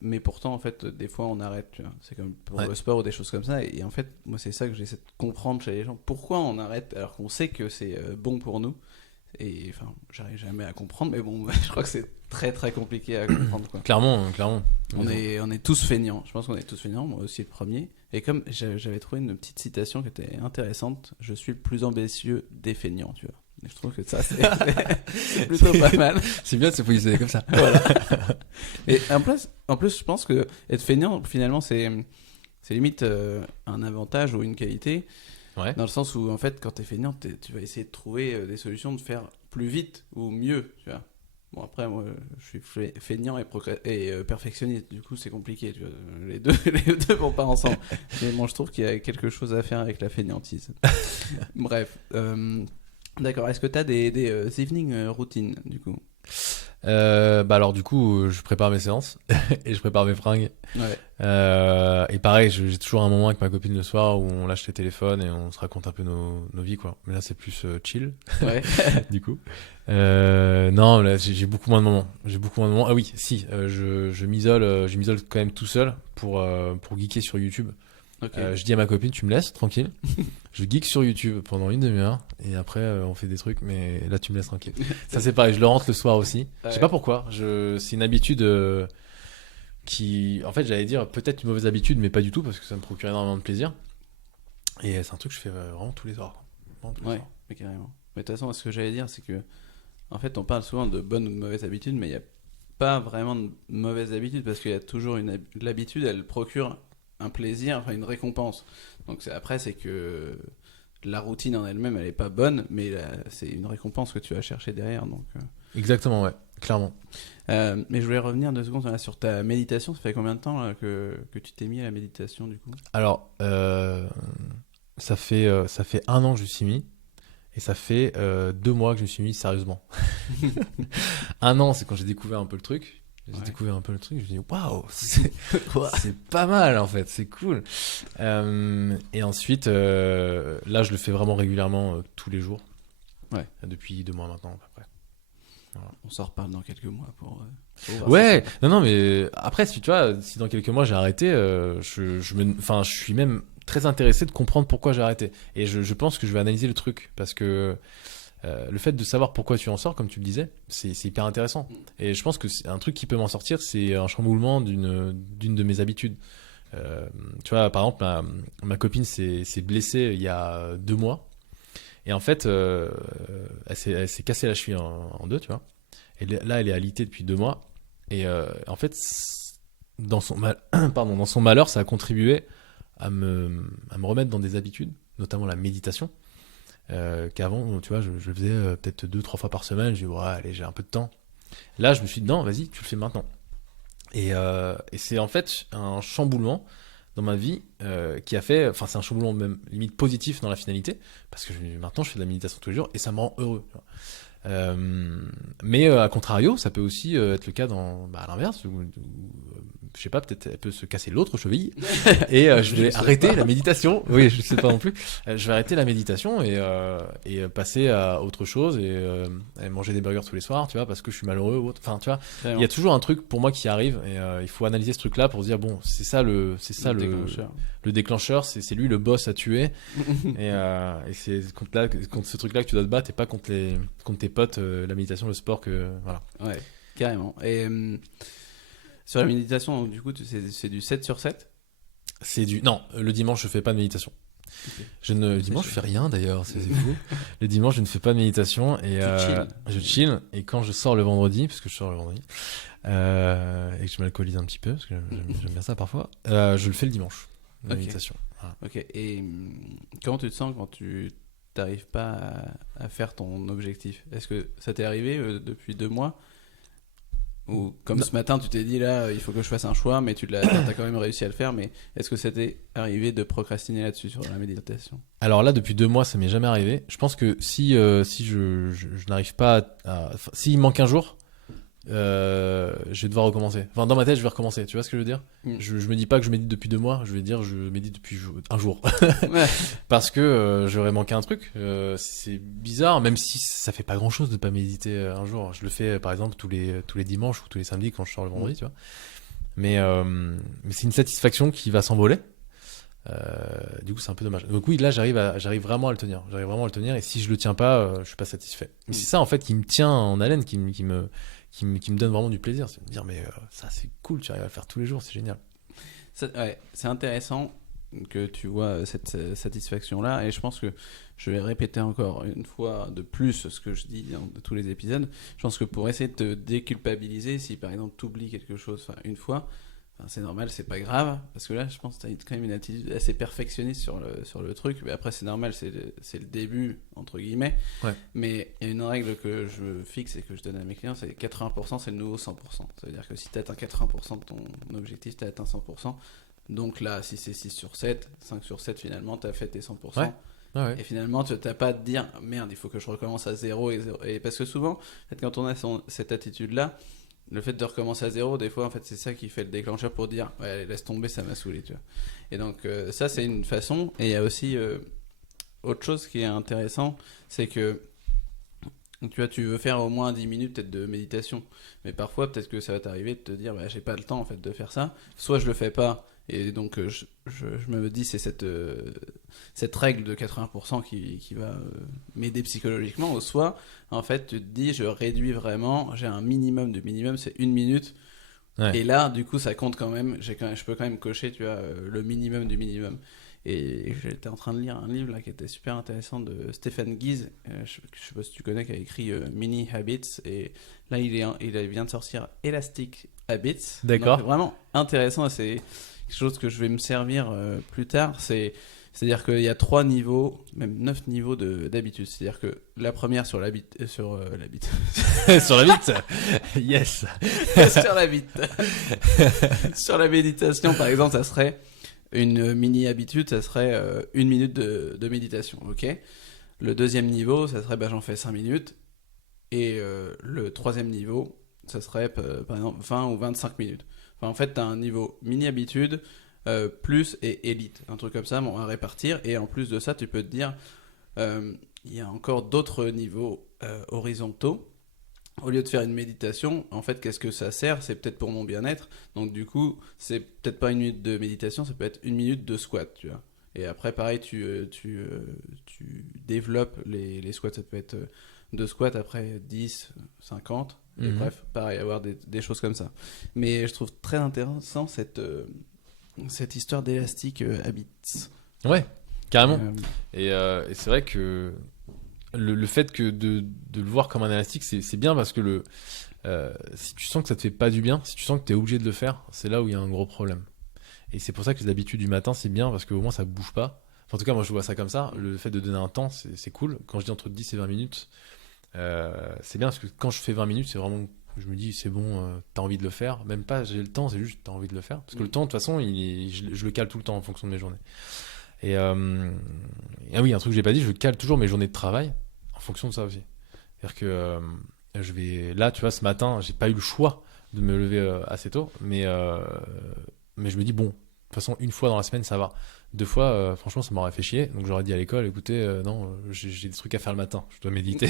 mais pourtant en fait des fois on arrête, tu vois. C'est comme pour le sport ou des choses comme ça, et en fait moi c'est ça que j'essaie de comprendre chez les gens, pourquoi on arrête alors qu'on sait que c'est bon pour nous, et enfin j'arrive jamais à comprendre, mais bon je crois que c'est très très compliqué à comprendre, quoi. Clairement. On est tous feignants, je pense qu'on est tous feignants, moi aussi le premier, et comme j'avais trouvé une petite citation qui était intéressante, je suis le plus ambitieux des feignants, tu vois. Je trouve que ça, c'est plutôt pas mal. C'est bien de se positionner comme ça. Voilà. Et en plus, je pense que être feignant, finalement, c'est limite un avantage ou une qualité. Ouais. Dans le sens où, en fait, quand t'es feignant, tu vas essayer de trouver des solutions de faire plus vite ou mieux, tu vois. Bon, après, moi, je suis feignant et perfectionniste. Du coup, c'est compliqué, tu vois. Les deux vont pas ensemble. Mais bon, je trouve qu'il y a quelque chose à faire avec la feignantise. Bref. D'accord, est-ce que tu as des evening routines du coup? Alors du coup je prépare mes séances et je prépare mes fringues. Et pareil, j'ai toujours un moment avec ma copine le soir où on lâche les téléphones et on se raconte un peu nos vies, quoi. Mais là c'est plus chill. Du coup non, là j'ai beaucoup moins de moments. Ah oui, si, je m'isole quand même tout seul pour geeker sur YouTube. Je dis à ma copine, tu me laisses tranquille. Je geek sur YouTube pendant une demi-heure et après on fait des trucs, mais là tu me laisses tranquille. Ça c'est pareil, je le rentre le soir aussi. Je sais pas pourquoi, c'est une habitude qui, en fait, j'allais dire peut-être une mauvaise habitude, mais pas du tout, parce que ça me procure énormément de plaisir. Et c'est un truc que je fais vraiment tous les soirs. Mais carrément. Mais de toute façon, ce que j'allais dire, c'est que en fait, on parle souvent de bonnes ou de mauvaises habitudes, mais il n'y a pas vraiment de mauvaises habitudes, parce qu'il y a toujours l'habitude, elle procure un plaisir, enfin une récompense. Donc après, c'est que la routine en elle-même, elle est pas bonne, mais c'est une récompense que tu vas chercher derrière. Donc exactement, ouais, clairement. Mais je voulais revenir 2 secondes là, sur ta méditation. Ça fait combien de temps là, que tu t'es mis à la méditation du coup? Alors ça fait 1 an que je me suis mis, et ça fait 2 mois que je me suis mis sérieusement. 1 an, c'est quand j'ai découvert un peu le truc. Je me dis waouh, c'est pas mal en fait, c'est cool. Et ensuite, là je le fais vraiment régulièrement tous les jours. Depuis 2 mois maintenant à peu près. Voilà. On s'en reparle dans quelques mois pour ouais, non, mais après, si tu vois, si dans quelques mois j'ai arrêté, je suis même très intéressé de comprendre pourquoi j'ai arrêté. Et je pense que je vais analyser le truc, parce que le fait de savoir pourquoi tu en sors, comme tu le disais, c'est hyper intéressant. Et je pense que c'est un truc qui peut m'en sortir, c'est un chamboulement d'une de mes habitudes. Tu vois, par exemple, ma copine s'est blessée il y a 2 mois. Et en fait, elle s'est cassée la cheville en deux, tu vois. Et là, elle est alitée depuis 2 mois. Et en fait, dans son pardon, dans son malheur, ça a contribué à me remettre dans des habitudes, notamment la méditation. Qu'avant, tu vois, je le faisais peut-être 2-3 fois par semaine. Je dis, ouais, allez, j'ai un peu de temps. Là, je me suis dit, non, vas-y, tu le fais maintenant. Et c'est en fait un chamboulement dans ma vie qui a fait, enfin, c'est un chamboulement même limite positif dans la finalité, parce que maintenant, je fais de la méditation tous les jours et ça me rend heureux. Tu vois. Mais à contrario, ça peut aussi être le cas à l'inverse, où, je sais pas, peut-être elle peut se casser l'autre cheville et je vais arrêter la méditation. Oui, je sais pas non plus. Je vais arrêter la méditation et passer à autre chose et manger des burgers tous les soirs, tu vois, parce que je suis malheureux ou autre. Enfin, tu vois, il y a toujours un truc pour moi qui arrive et il faut analyser ce truc-là pour se dire bon, c'est ça le déclencheur. Le déclencheur, c'est lui le boss à tuer et c'est contre ce truc-là que tu dois te battre et pas contre tes potes, la méditation, le sport voilà. Ouais, carrément. Et sur la méditation, donc, du coup, c'est du 7/7 ? Non, le dimanche, je fais pas de méditation. Okay. Le dimanche, je fais rien d'ailleurs, c'est fou. Le dimanche, je ne fais pas de méditation et je chill. Et quand je sors le vendredi, parce que je sors le vendredi, et que je m'alcoolise un petit peu, parce que j'aime bien ça parfois, je le fais le dimanche, la méditation. Voilà. Ok, et comment tu te sens quand tu n'arrives pas à faire ton objectif ? Est-ce que ça t'est arrivé depuis 2 mois ? Ou comme ce matin, tu t'es dit là, il faut que je fasse un choix, mais t'as quand même réussi à le faire. Mais est-ce que ça t'est arrivé de procrastiner là-dessus sur la méditation ? Alors là, depuis 2 mois, ça m'est jamais arrivé. Je pense que si je n'arrive pas s'il manque un jour, je vais devoir recommencer. Enfin, dans ma tête, je vais recommencer. Tu vois ce que je veux dire ? Je me dis pas que je médite depuis 2 mois. Je vais dire je médite depuis un jour. Ouais. Parce que j'aurais manqué un truc. C'est bizarre, même si ça fait pas grand-chose de pas méditer un jour. Je le fais par exemple tous les dimanches ou tous les samedis quand je sors le vendredi, tu vois. Mais c'est une satisfaction qui va s'envoler. Du coup, c'est un peu dommage. Donc oui, là, j'arrive vraiment à le tenir. J'arrive vraiment à le tenir. Et si je le tiens pas, je suis pas satisfait. Mais c'est ça en fait qui me tient en haleine, qui me donne vraiment du plaisir. C'est de me dire mais ça c'est cool, tu arrives à le faire tous les jours, c'est génial. Ouais, c'est intéressant que tu vois cette satisfaction là, et je pense que je vais répéter encore une fois de plus ce que je dis dans tous les épisodes. Je pense que pour essayer de te déculpabiliser, si par exemple tu oublies quelque chose une fois, c'est normal, c'est pas grave, parce que là je pense que tu as quand même une attitude assez perfectionniste sur le truc, mais après c'est normal, c'est le début entre guillemets. Ouais. Mais il y a une règle que je fixe et que je donne à mes clients, c'est 80%, c'est le nouveau 100%. Ça veut dire que si tu atteins 80% de ton objectif, tu as atteint 100%. Donc là, si c'est 6/7, 5/7 finalement, tu as fait tes 100%. Ouais. Ah ouais. Et finalement, tu n'as pas à te dire merde, il faut que je recommence à zéro. Et parce que souvent, en fait, quand on a cette attitude-là, le fait de recommencer à zéro, des fois, en fait, c'est ça qui fait le déclencheur pour dire ouais, allez, laisse tomber, ça m'a saoulé. Tu vois. Et donc, ça, c'est une façon. Et il y a aussi autre chose qui est intéressant, c'est que tu vois, tu veux faire au moins 10 minutes peut-être de méditation. Mais parfois, peut-être que ça va t'arriver de te dire bah, j'ai pas le temps en fait, de faire ça. Soit je le fais pas. Et donc, je me dis, c'est cette règle de 80% qui va m'aider psychologiquement. Ou soit, en fait, tu te dis, je réduis vraiment, j'ai un minimum de minimum, c'est 1 minute. Ouais. Et là, du coup, ça compte quand même. Je peux quand même cocher, tu vois, le minimum du minimum. Et j'étais en train de lire un livre là qui était super intéressant de Stephen Guise, je sais pas si tu connais, qui a écrit Mini Habits, et là il vient de sortir Elastic Habits. D'accord. Donc, vraiment intéressant, c'est quelque chose que je vais me servir plus tard. C'est-à-dire qu'il y a 3 niveaux, même 9 niveaux d'habitude. C'est-à-dire que la première sur la bite. Sur la bite. Sur la bite. Yes. Sur la bite. Sur la méditation, par exemple, ça serait une mini-habitude, ça serait 1 minute de méditation. Ok. Le deuxième niveau, ça serait j'en fais 5 minutes. Et le troisième niveau, ça serait par exemple 20 ou 25 minutes. Enfin, en fait, tu as un niveau mini-habitude, plus et élite. Un truc comme ça, bon, à répartir. Et en plus de ça, tu peux te dire, il y a encore d'autres niveaux horizontaux. Au lieu de faire une méditation, en fait, qu'est-ce que ça sert ? C'est peut-être pour mon bien-être. Donc, du coup, c'est peut-être pas 1 minute de méditation, ça peut être 1 minute de squat, tu vois. Et après, pareil, tu développes les squats. Ça peut être 2 squats, après 10, 50... Et bref, pareil, avoir des choses comme ça. Mais je trouve très intéressant cette cette histoire d'élastique Habits. Ouais, carrément. Euh, Et c'est vrai que le fait que de le voir comme un élastique, c'est bien parce que si tu sens que ça te fait pas du bien, si tu sens que tu es obligé de le faire, c'est là où il y a un gros problème. Et c'est pour ça que les habitudes du matin, c'est bien parce qu'au moins ça bouge pas. Enfin, en tout cas, moi je vois ça comme ça. Le fait de donner un temps, c'est cool. Quand je dis entre 10 et 20 minutes, c'est bien parce que quand je fais 20 minutes, c'est vraiment. Je me dis, c'est bon, t'as envie de le faire. Même pas, j'ai le temps, c'est juste, t'as envie de le faire. Parce que le temps, de toute façon, je le cale tout le temps en fonction de mes journées. Et ah oui, un truc que j'ai pas dit, je cale toujours mes journées de travail en fonction de ça aussi. C'est-à-dire que là, tu vois, ce matin, j'ai pas eu le choix de me lever assez tôt, mais je me dis, bon, de toute façon, une fois dans la semaine, ça va. 2 fois, franchement, ça m'aurait fait chier. Donc j'aurais dit à l'école, écoutez, non, j'ai des trucs à faire le matin, je dois méditer.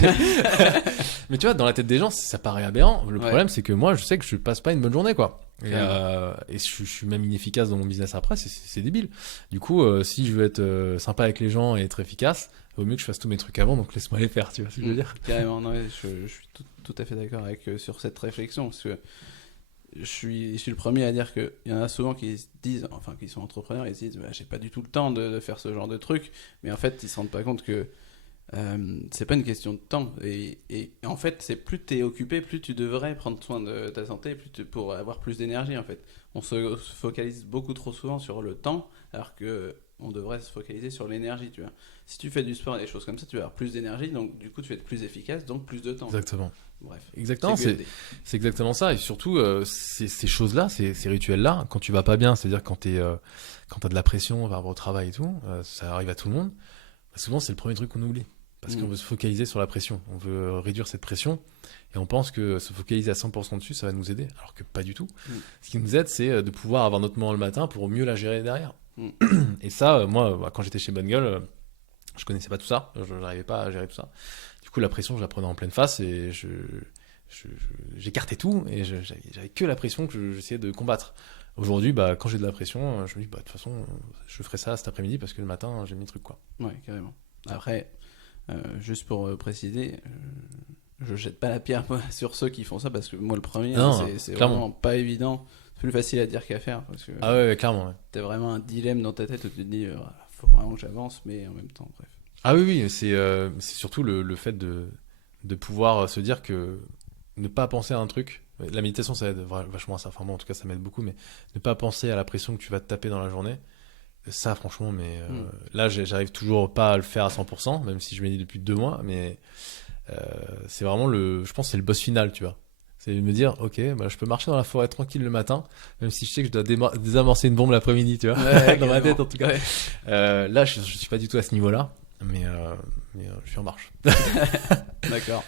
Mais tu vois, dans la tête des gens, ça paraît aberrant. Le problème, c'est que moi, je sais que je passe pas une bonne journée, quoi. Et je suis même inefficace dans mon business après, c'est débile. Du coup, si je veux être sympa avec les gens et être efficace, il vaut mieux que je fasse tous mes trucs avant, donc laisse-moi les faire, tu vois ce que je veux dire. Carrément, non, je suis tout à fait d'accord avec sur cette réflexion, parce que je suis le premier à dire qu'il y en a souvent qui se disent, enfin qui sont entrepreneurs, ils se disent j'ai pas du tout le temps de faire ce genre de truc, mais en fait ils se rendent pas compte que c'est pas une question de temps, et en fait c'est plus tu es occupé, plus tu devrais prendre soin de ta santé, pour avoir plus d'énergie en fait. On se focalise beaucoup trop souvent sur le temps, alors que on devrait se focaliser sur l'énergie, tu vois. Si tu fais du sport et des choses comme ça, tu vas avoir plus d'énergie, donc du coup tu vas être plus efficace, donc plus de temps. Exactement. Bref. Exactement, c'est exactement ça. Et surtout, ces choses-là, ces rituels-là, quand tu vas pas bien, c'est-à-dire quand t'as de la pression par rapport au travail et tout, ça arrive à tout le monde, bah, souvent c'est le premier truc qu'on oublie. Parce qu'on veut se focaliser sur la pression. On veut réduire cette pression et on pense que se focaliser à 100% dessus, ça va nous aider. Alors que pas du tout. Ce qui nous aide, c'est de pouvoir avoir notre moment le matin pour mieux la gérer derrière. Et ça, moi, quand j'étais chez Bonne Gueule, je connaissais pas tout ça. Je n'arrivais pas à gérer tout ça. Du coup, la pression, je la prenais en pleine face et j'écartais tout et j'avais que la pression que j'essayais de combattre. Aujourd'hui, quand j'ai de la pression, je me dis, de toute façon, je ferai ça cet après-midi parce que le matin, j'ai mis le truc, quoi. Ouais, carrément. Après, juste pour préciser, je jette pas la pierre sur ceux qui font ça parce que moi, le premier, c'est vraiment pas évident. C'est plus facile à dire qu'à faire parce que ah ouais, clairement. Ouais. T'as vraiment un dilemme dans ta tête où tu te dis, faut vraiment que j'avance, mais en même temps, bref. Ah oui, c'est surtout le fait de pouvoir se dire que ne pas penser à un truc. La méditation, ça aide vachement à ça. Enfin, moi, en tout cas, ça m'aide beaucoup, mais ne pas penser à la pression que tu vas te taper dans la journée, ça, franchement, mais là, j'arrive toujours pas à le faire à 100%, même si je médite depuis 2 mois, mais c'est vraiment je pense que c'est le boss final, tu vois. C'est de me dire, ok, je peux marcher dans la forêt tranquille le matin, même si je sais que je dois désamorcer une bombe l'après-midi, tu vois, dans ma tête en tout cas. Là, je suis pas du tout à ce niveau-là, mais je suis en marche. D'accord.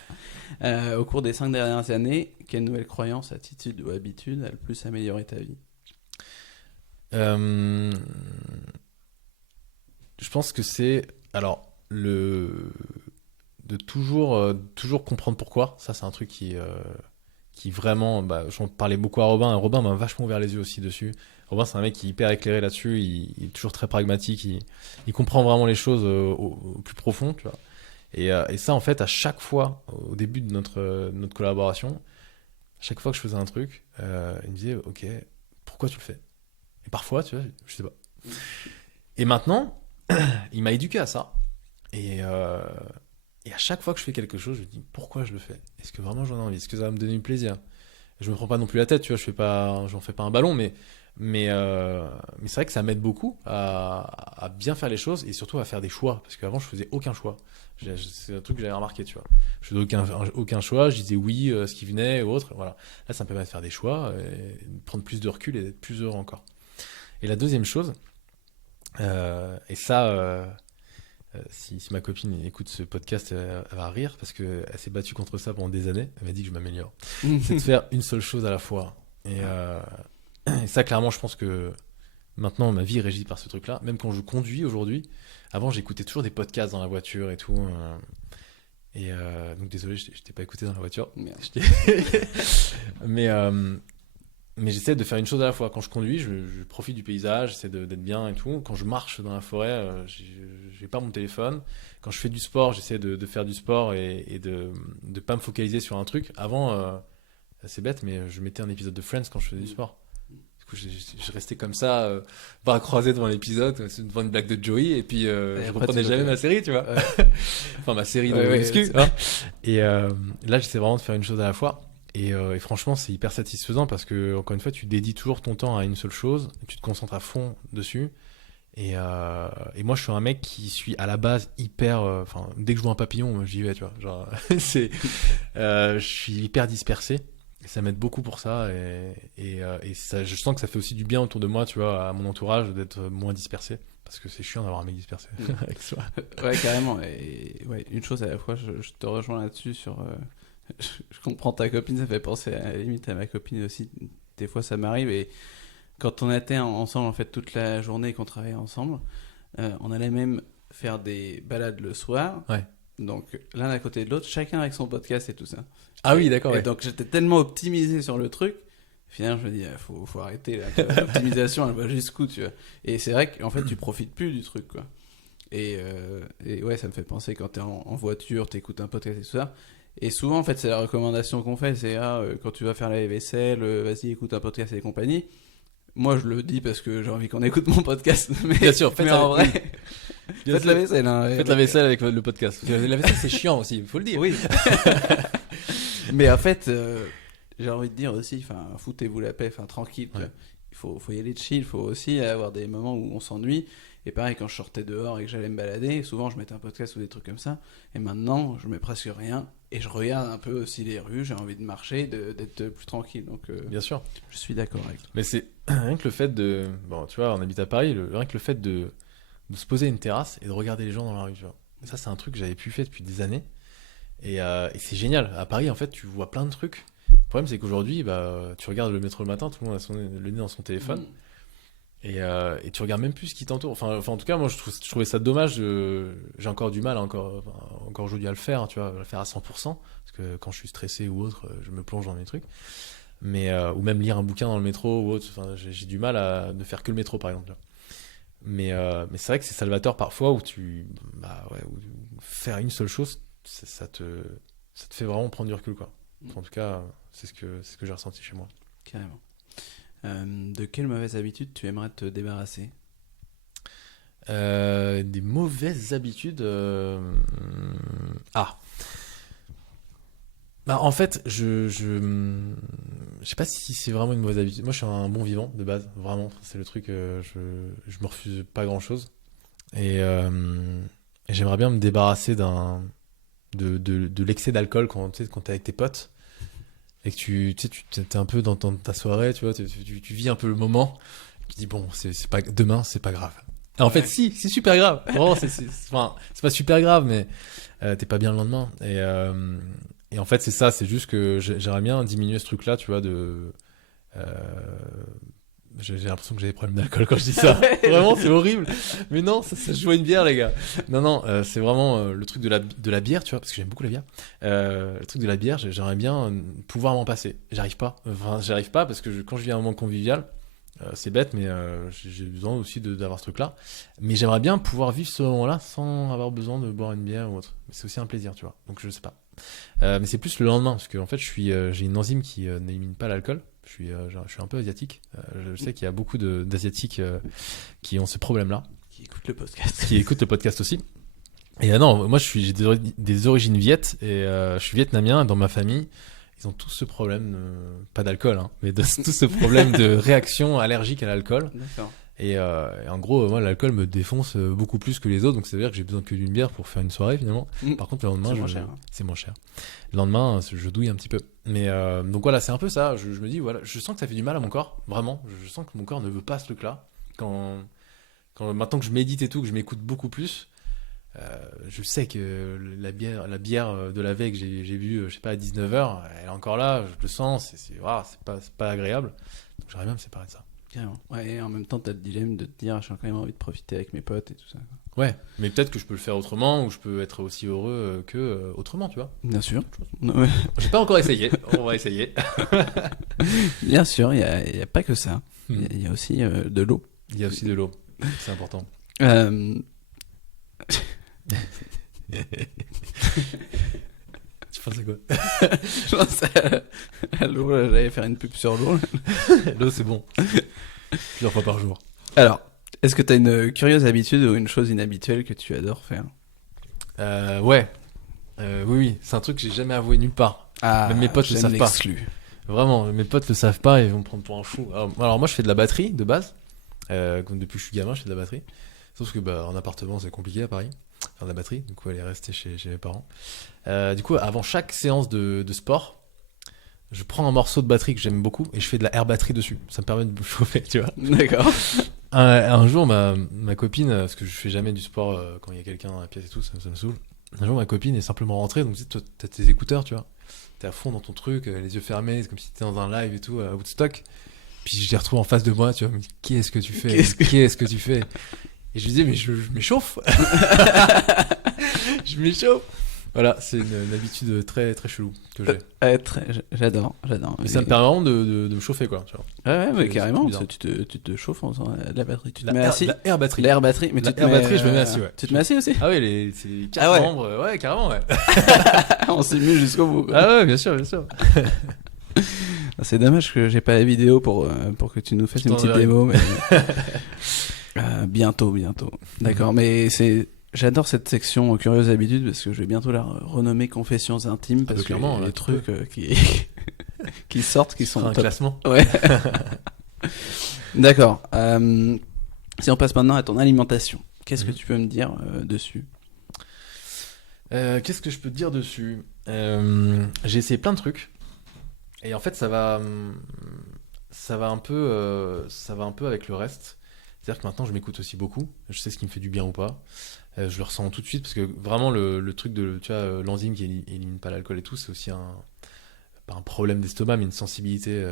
Au cours des 5 dernières années, quelle nouvelle croyance, attitude ou habitude a le plus amélioré ta vie ? Je pense que c'est de toujours comprendre pourquoi. Ça, c'est un truc qui vraiment, j'en parlais beaucoup à Robin, et Robin m'a vachement ouvert les yeux aussi dessus. Robin, c'est un mec qui est hyper éclairé là-dessus, il est toujours très pragmatique, il comprend vraiment les choses au plus profond, tu vois. Et ça, en fait, à chaque fois, au début de notre collaboration, à chaque fois que je faisais un truc, il me disait, ok, pourquoi tu le fais ? Et parfois, tu vois, je sais pas. Et maintenant, il m'a éduqué à ça. Et à chaque fois que je fais quelque chose, je me dis pourquoi je le fais ? Est-ce que vraiment j'en ai envie ? Est-ce que ça va me donner du plaisir ? Je me prends pas non plus la tête, tu vois, j'en fais pas un ballon, mais c'est vrai que ça m'aide beaucoup à bien faire les choses et surtout à faire des choix. Parce qu'avant, je faisais aucun choix. C'est un truc que j'avais remarqué, tu vois. Je faisais aucun choix, je disais oui, ce qui venait ou autre. Voilà. Là, ça me permet de faire des choix, de prendre plus de recul et d'être plus heureux encore. Et la deuxième chose, et ça, si ma copine écoute ce podcast, elle va rire parce qu'elle s'est battue contre ça pendant des années. Elle m'a dit que je m'améliore. C'est de faire une seule chose à la fois. Et ça, clairement, je pense que maintenant, ma vie est régie par ce truc-là. Même quand je conduis aujourd'hui, avant, j'écoutais toujours des podcasts dans la voiture et tout. Donc, désolé, je t'ai pas écouté dans la voiture. Mais j'essaie de faire une chose à la fois. Quand je conduis, je profite du paysage, j'essaie d'être bien et tout. Quand je marche dans la forêt, je n'ai pas mon téléphone. Quand je fais du sport, j'essaie de faire du sport et de ne pas me focaliser sur un truc. Avant, c'est bête, mais je mettais un épisode de Friends quand je faisais du sport. coup, je restais comme ça, bras croisés devant l'épisode, devant une blague de Joey, et puis je reprenais jamais ma série, tu vois. Enfin, ma série de muscu. Et là, j'essaie vraiment de faire une chose à la fois. Et franchement, c'est hyper satisfaisant parce que, encore une fois, tu dédies toujours ton temps à une seule chose, tu te concentres à fond dessus. Et moi, je suis un mec qui suis à la base hyper. Enfin, dès que je vois un papillon, j'y vais, tu vois. Genre, je suis hyper dispersé. Et ça m'aide beaucoup pour ça. Et ça, je sens que ça fait aussi du bien autour de moi, tu vois, à mon entourage, d'être moins dispersé. Parce que c'est chiant d'avoir un mec dispersé avec soi. Ouais, carrément. Et ouais, une chose à la fois, je te rejoins là-dessus sur. Je comprends ta copine, ça fait penser à la limite à ma copine aussi. Des fois, ça m'arrive. Et quand on était ensemble en fait toute la journée et qu'on travaillait ensemble, on allait même faire des balades le soir. Ouais. Donc l'un à côté de l'autre, chacun avec son podcast et tout ça. Ah oui, d'accord. Et ouais. donc j'étais tellement optimisé sur le truc. Finalement, je me dis, faut arrêter là. L'optimisation, elle va jusqu'où, tu vois. Et c'est vrai qu'en fait, tu profites plus du truc, quoi. Et ouais, ça me fait penser quand t'es en voiture, t'écoutes un podcast et tout ça. Et souvent, en fait, c'est la recommandation qu'on fait, c'est quand tu vas faire la vaisselle, vas-y, écoute un podcast et compagnie. Moi, je le dis parce que j'ai envie qu'on écoute mon podcast. Mais, Bien sûr, mais en vrai, faites la vaisselle. Faites la vaisselle avec le podcast. La vaisselle, c'est chiant aussi, il faut le dire. Oui. Mais en fait, j'ai envie de dire aussi, foutez-vous la paix, tranquille. Ouais. Il faut y aller chill, il faut aussi avoir des moments où on s'ennuie. Et pareil, quand je sortais dehors et que j'allais me balader, souvent je mettais un podcast ou des trucs comme ça. Et maintenant, je mets presque rien. Et je regarde un peu aussi les rues, j'ai envie de marcher, d'être plus tranquille. Donc, Bien sûr. Je suis d'accord avec toi. Mais c'est rien que le fait de. Bon, tu vois, on habite à Paris, rien que le fait de se poser à une terrasse et de regarder les gens dans la rue, tu vois. Ça, c'est un truc que j'avais plus fait depuis des années. Et c'est génial. À Paris, en fait, tu vois plein de trucs. Le problème, c'est qu'aujourd'hui, tu regardes le métro le matin, tout le monde a le nez dans son téléphone. Et tu regardes même plus ce qui t'entoure. Enfin, en tout cas, moi, je trouvais ça dommage. J'ai encore du mal, encore aujourd'hui, à le faire, tu vois, à le faire à 100%. Parce que quand je suis stressé ou autre, je me plonge dans mes trucs. Mais, ou même lire un bouquin dans le métro ou autre. Enfin, j'ai du mal à ne faire que le métro, par exemple. Mais c'est vrai que c'est salvateur parfois où où faire une seule chose, ça te fait vraiment prendre du recul, quoi. En tout cas, c'est ce que j'ai ressenti chez moi. Carrément. De quelle mauvaise habitude tu aimerais te débarrasser ? Des mauvaises habitudes. En fait, je sais pas si c'est vraiment une mauvaise habitude. Moi, je suis un bon vivant de base, vraiment. C'est le truc. Je me refuse pas grand chose. Et j'aimerais bien me débarrasser de l'excès d'alcool quand t'es avec tes potes. Et que tu t'es un peu dans ta soirée, tu vois, tu vis un peu le moment. Tu dis bon, c'est pas demain, c'est pas grave. Et en fait, si, c'est super grave. Vraiment, c'est pas super grave, mais t'es pas bien le lendemain. Et en fait, c'est ça, c'est juste que j'aimerais bien diminuer ce truc-là, tu vois, j'ai l'impression que j'ai des problèmes d'alcool quand je dis ça. Vraiment, c'est horrible. Mais non, ça se joue à une bière, les gars. Non, c'est vraiment le truc de la bière, tu vois, parce que j'aime beaucoup la bière. Le truc de la bière, j'aimerais bien pouvoir m'en passer. J'arrive pas parce que quand je vis à un moment convivial, c'est bête, mais j'ai besoin aussi d'avoir ce truc-là. Mais j'aimerais bien pouvoir vivre ce moment-là sans avoir besoin de boire une bière ou autre. Mais c'est aussi un plaisir, tu vois. Donc je sais pas. Mais c'est plus le lendemain, parce que en fait, j'ai une enzyme qui n'élimine pas l'alcool. Je suis un peu asiatique. Je sais qu'il y a beaucoup d'asiatiques qui ont ce problème-là. Qui écoutent le podcast. Qui écoutent le podcast aussi. Et non, moi j'ai des origines viet et je suis vietnamien. Dans ma famille, ils ont tous ce problème, pas d'alcool, hein, mais tout ce problème de réaction allergique à l'alcool. D'accord. Et en gros, moi, l'alcool me défonce beaucoup plus que les autres, donc ça veut dire que j'ai besoin que d'une bière pour faire une soirée finalement. Par contre, le lendemain, c'est moins cher. Le lendemain, je douille un petit peu. Mais donc voilà, c'est un peu ça. Je me dis, voilà, je sens que ça fait du mal à mon corps, vraiment. Je sens que mon corps ne veut pas ce truc-là. Maintenant que je médite et tout, que je m'écoute beaucoup plus, je sais que la bière de la veille que j'ai bu, je sais pas, à 19h, elle est encore là, je le sens, c'est pas agréable. Donc j'aimerais bien me séparer de ça. Carrément. Ouais, et en même temps, t'as le dilemme de te dire, j'ai quand même envie de profiter avec mes potes et tout ça. Ouais, mais peut-être que je peux le faire autrement, ou je peux être aussi heureux que autrement, tu vois. Bien sûr. Ouais. J'ai pas encore essayé, on va essayer. Bien sûr, il y a pas que ça. Il y a aussi de l'eau. Il y a aussi de l'eau, c'est important. Tu penses à quoi? Je pense à l'eau, là, j'allais faire une pub sur l'eau. L'eau, c'est bon. Plusieurs fois par jour. Alors, est-ce que t'as une curieuse habitude ou une chose inhabituelle que tu adores faire? Ouais. Oui, c'est un truc que j'ai jamais avoué nulle part. Ah, Même mes potes le je savent pas. l'exclus. Vraiment, mes potes le savent pas et ils vont me prendre pour un fou. Alors moi, je fais de la batterie de base. Comme depuis que je suis gamin, je fais de la batterie. Sauf que en appartement, c'est compliqué à Paris. Faire de la batterie, du coup, elle est restée chez mes parents. Du coup, avant chaque séance de sport, je prends un morceau de batterie que j'aime beaucoup et je fais de la air batterie dessus. Ça me permet de me chauffer, tu vois. D'accord. Un jour, ma copine, parce que je fais jamais du sport quand il y a quelqu'un dans la pièce et tout, ça me saoule. Un jour, ma copine est simplement rentrée, donc tu sais, toi, t'as tes écouteurs, tu vois. T'es à fond dans ton truc, les yeux fermés, c'est comme si t'étais dans un live et tout, à Woodstock. Puis je les retrouve en face de moi, tu vois, mais qu'est-ce que tu fais? Qu'est-ce que tu fais? Et je lui dis, mais je m'échauffe. Je m'échauffe. Voilà, c'est une habitude très très chelou que j'ai. J'adore. Mais ça me permet vraiment de me chauffer, quoi, tu vois. Ouais, mais C'est carrément, bizarre. tu te chauffes en faisant de la batterie. Tu te La mets assis. air batterie. L'air batterie, mais La tu te air mets, batterie, je me mets assis, ouais. Tu te mets assis aussi? Ah oui, c'est les 4 Ah ouais. membres, ouais, carrément, ouais. On s'est mis jusqu'au bout. Quoi. Ah ouais, bien sûr, bien sûr. C'est dommage que j'ai pas la vidéo pour que tu nous fasses Je une t'en petite enverrai. démo. Mais... bientôt. D'accord, mais j'adore cette section Curieuses Habitudes parce que je vais bientôt la renommer Confessions Intimes parce que clairement, les là, trucs qui sortent, qui sont Un top. classement. Ouais. D'accord. Si on passe maintenant à ton alimentation, qu'est-ce que tu peux me dire dessus? Qu'est-ce que je peux te dire dessus? J'ai essayé plein de trucs et en fait ça va un peu avec le reste. C'est-à-dire que maintenant je m'écoute aussi beaucoup, je sais ce qui me fait du bien ou pas. Je le ressens tout de suite parce que vraiment le truc de, tu vois, l'enzyme qui élimine pas l'alcool et tout, c'est aussi pas un problème d'estomac mais une sensibilité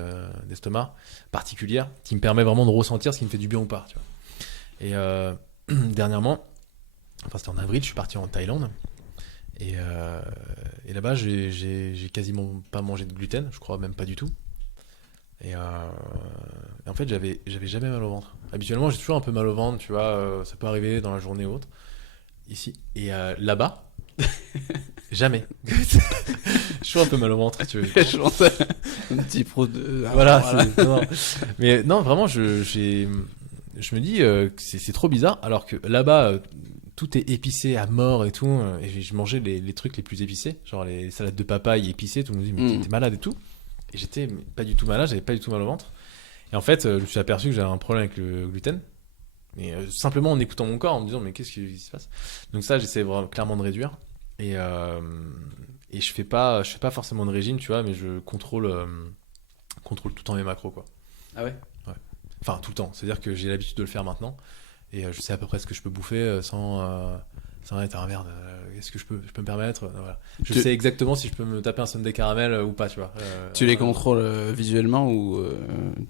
d'estomac particulière qui me permet vraiment de ressentir ce qui me fait du bien ou pas, tu vois. Et dernièrement, enfin c'était en avril, je suis parti en Thaïlande. Et là-bas, j'ai quasiment pas mangé de gluten, je crois même pas du tout. Et en fait, j'avais jamais mal au ventre. Habituellement, j'ai toujours un peu mal au ventre, tu vois, ça peut arriver dans la journée ou autre. Ici. Et là-bas, jamais. J'ai toujours un peu mal au ventre, tu veux. Je pense à un petit pro de... Voilà. Non. Mais non, vraiment, je me dis que c'est trop bizarre, alors que là-bas, tout est épicé à mort et tout, et je mangeais les trucs les plus épicés, genre les salades de papaye épicées, tout le monde me dit mais t'es malade et tout, et j'étais pas du tout malade, j'avais pas du tout mal au ventre, et en fait je me suis aperçu que j'avais un problème avec le gluten, mais simplement en écoutant mon corps, en me disant mais qu'est-ce qui se passe, donc ça j'essaie vraiment clairement de réduire, et je fais pas forcément de régime, tu vois, mais je contrôle tout le temps mes macros, quoi. Ah ouais? Enfin tout le temps, c'est à dire que j'ai l'habitude de le faire maintenant. Et je sais à peu près ce que je peux bouffer sans être un merde. Est-ce que je peux me permettre, voilà. Je sais exactement si je peux me taper un sundae caramel ou pas, tu vois. Tu les contrôles visuellement ou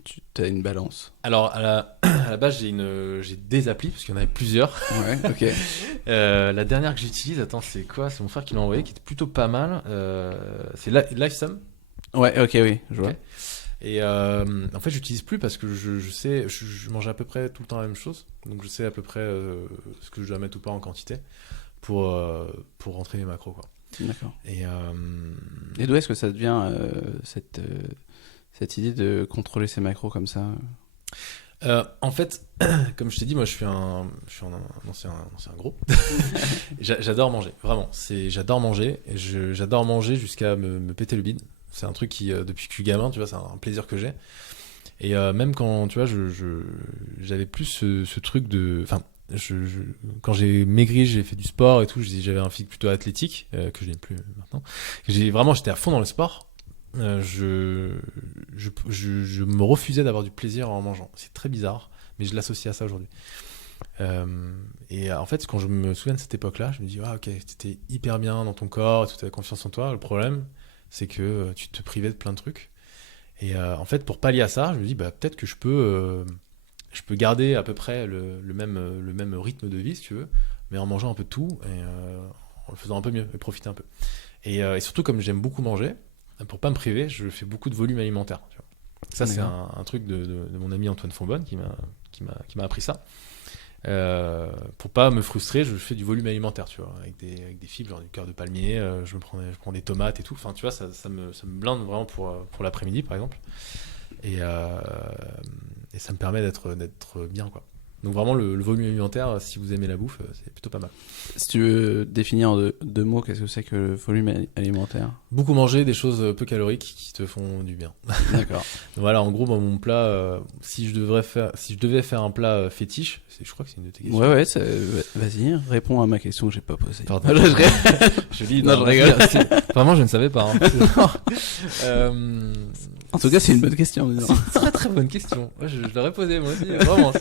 tu as une balance? Alors à la base j'ai des applis parce qu'il y en avait plusieurs. Ouais, ok. La dernière que j'utilise, attends, c'est quoi? C'est mon frère qui l'a envoyé, qui était plutôt pas mal. C'est Lifesum. Ouais, ok, oui, je vois. Okay. Et en fait, j'utilise plus parce que je sais, je mange à peu près tout le temps la même chose, donc je sais à peu près ce que je dois mettre ou pas en quantité pour rentrer mes macros, quoi. D'accord. Et d'où est-ce que ça devient cette idée de contrôler ses macros comme ça? En fait, comme je t'ai dit, moi je suis un ancien gros. J'adore manger, vraiment. J'adore manger et j'adore manger jusqu'à me péter le bide. C'est un truc qui, depuis que je suis gamin, tu vois, c'est un plaisir que j'ai. Et même quand, tu vois, j'avais plus ce truc de... Enfin, quand j'ai maigri, j'ai fait du sport et tout, j'avais un physique plutôt athlétique, que je n'ai plus maintenant. J'étais à fond dans le sport. Je me refusais d'avoir du plaisir en mangeant. C'est très bizarre, mais je l'associe à ça aujourd'hui. Et en fait, quand je me souviens de cette époque-là, je me dis, ah ok, t'étais hyper bien dans ton corps, tu avais confiance en toi. Le problème, c'est que tu te privais de plein de trucs. Et en fait, pour pallier à ça, je me dis, bah, peut-être que je peux garder à peu près le même rythme de vie, si tu veux, mais en mangeant un peu de tout et en le faisant un peu mieux et profiter un peu. Et surtout, comme j'aime beaucoup manger, pour pas me priver, je fais beaucoup de volume alimentaire. Tu vois. Ça, c'est un truc de mon ami Antoine Fonbonne qui m'a appris ça. Pour pas me frustrer, je fais du volume alimentaire, tu vois, avec des fibres, genre du cœur de palmier, je prends des tomates et tout. Enfin, tu vois, ça me blinde vraiment pour l'après-midi, par exemple. Et ça me permet d'être bien, quoi. Donc vraiment, le volume alimentaire, si vous aimez la bouffe, c'est plutôt pas mal. Si tu veux définir en deux mots, qu'est-ce que c'est que le volume alimentaire? Beaucoup manger, des choses peu caloriques qui te font du bien. D'accord. Voilà, en gros, mon plat, si je devais faire un plat fétiche, je crois que c'est une de tes questions. Ouais, vas-y, réponds à ma question que j'ai pas posée. Pardon. Je lis. Non, je rigole. Vraiment, je ne savais pas. En tout cas, c'est une bonne question. C'est une très très bonne question. Ouais, je l'aurais posée moi aussi. Vraiment.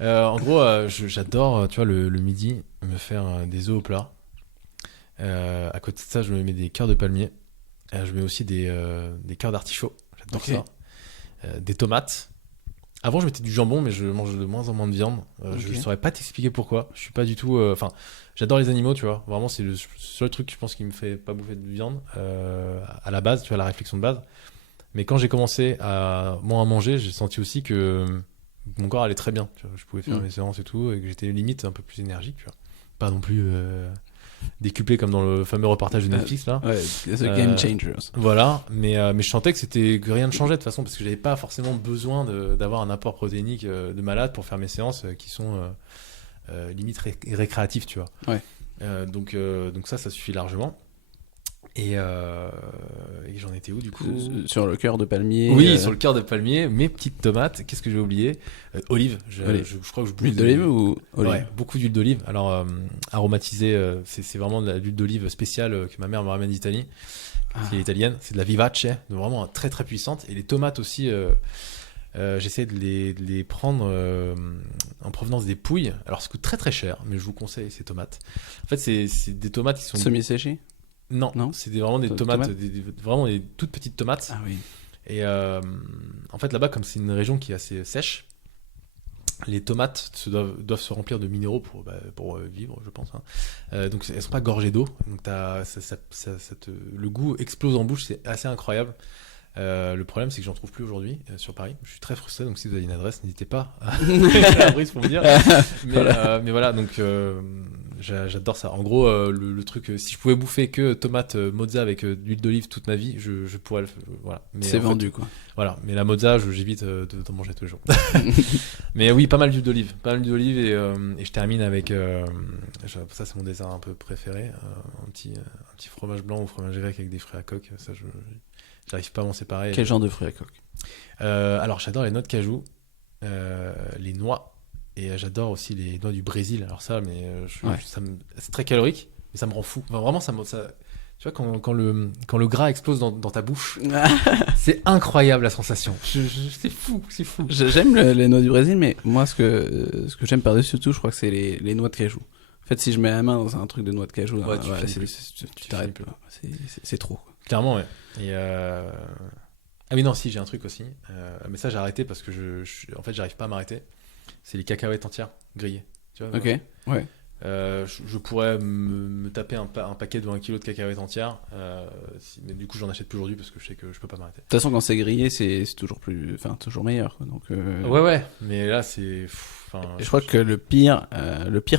En gros, j'adore, tu vois, le midi, me faire des œufs au plat. À côté de ça, je me mets des cœurs de palmier. Je mets aussi des cœurs d'artichaut. J'adore ça. Des tomates. Avant, je mettais du jambon, mais je mange de moins en moins de viande. Je saurais pas t'expliquer pourquoi. Je suis pas du tout. Enfin, j'adore les animaux, tu vois. Vraiment, c'est le seul truc, je pense, qui me fait pas bouffer de viande à la base, tu vois, la réflexion de base. Mais quand j'ai commencé à manger, j'ai senti aussi que mon corps allait très bien. Tu vois, je pouvais faire mes séances et tout, et que j'étais limite un peu plus énergique. Tu vois. Pas non plus décuplé comme dans le fameux reportage de Netflix là. Ouais, The Game Changers. Voilà, mais je sentais que rien ne changeait de toute façon parce que j'avais pas forcément besoin d'avoir un apport protéinique de malade pour faire mes séances qui sont limite récréatifs, tu vois. Ouais. Donc ça suffit largement. Et j'en étais où du coup? Sur le cœur de palmier. Oui, sur le cœur de palmier, mes petites tomates. Qu'est-ce que j'ai oublié? Olive. Je crois que je l'huile d'olive ou olive? Ouais, beaucoup d'huile d'olive. Alors aromatisée, c'est vraiment de l'huile d'olive spéciale que ma mère me ramène d'Italie, qui est italienne. C'est de la Vivace, vraiment très très puissante. Et les tomates aussi. J'essaie de les prendre en provenance des Pouilles. Alors ça coûte très très cher, mais je vous conseille ces tomates. En fait, c'est des tomates qui sont semi-séchées. Non, c'est vraiment des tomates, vraiment des toutes petites tomates. Ah oui. Et en fait, là-bas, comme c'est une région qui est assez sèche, les tomates doivent se remplir de minéraux pour vivre, je pense. Hein. Donc, elles sont pas gorgées d'eau. Donc, le goût explose en bouche, c'est assez incroyable. Le problème, c'est que j'en trouve plus aujourd'hui sur Paris. Je suis très frustré, donc si vous avez une adresse, n'hésitez pas à la brise pour me dire. Mais voilà, donc j'adore ça. En gros, le truc, si je pouvais bouffer que tomates mozza avec d'huile d'olive toute ma vie, je pourrais voilà. Mais c'est vendu, quoi. Voilà, mais la mozza, j'évite d'en manger tous les jours. Mais oui, pas mal d'huile d'olive. Et je termine avec, ça c'est mon dessert un peu préféré, un petit fromage blanc ou fromage grec avec des fruits à coque. Ça, j'arrive pas à m'en séparer. Quel genre de fruits à coque? Alors j'adore les noix de cajou, les noix, et j'adore aussi les noix du Brésil. Alors ça, mais c'est très calorique, mais ça me rend fou. Enfin, vraiment, ça, tu vois, quand le gras explose dans ta bouche, c'est incroyable la sensation. C'est fou. J'aime les noix du Brésil, mais moi, ce que j'aime par-dessus tout, je crois que c'est les noix de cajou. En fait, si je mets la main dans un truc de noix de cajou, tu t'arrêtes plus. C'est trop, quoi. Clairement, ouais. Et ah oui, non, si, j'ai un truc aussi. Mais ça, j'ai arrêté parce que en fait, j'arrive pas à m'arrêter. C'est les cacahuètes entières grillées. Tu vois, ok, ouais. Je pourrais me taper un paquet de 1 kg de cacahuètes entières, mais du coup, j'en achète plus aujourd'hui parce que je sais que je peux pas m'arrêter. De toute façon, quand c'est grillé, c'est toujours meilleur, quoi. Donc, ouais, mais là, c'est. Je crois que le pire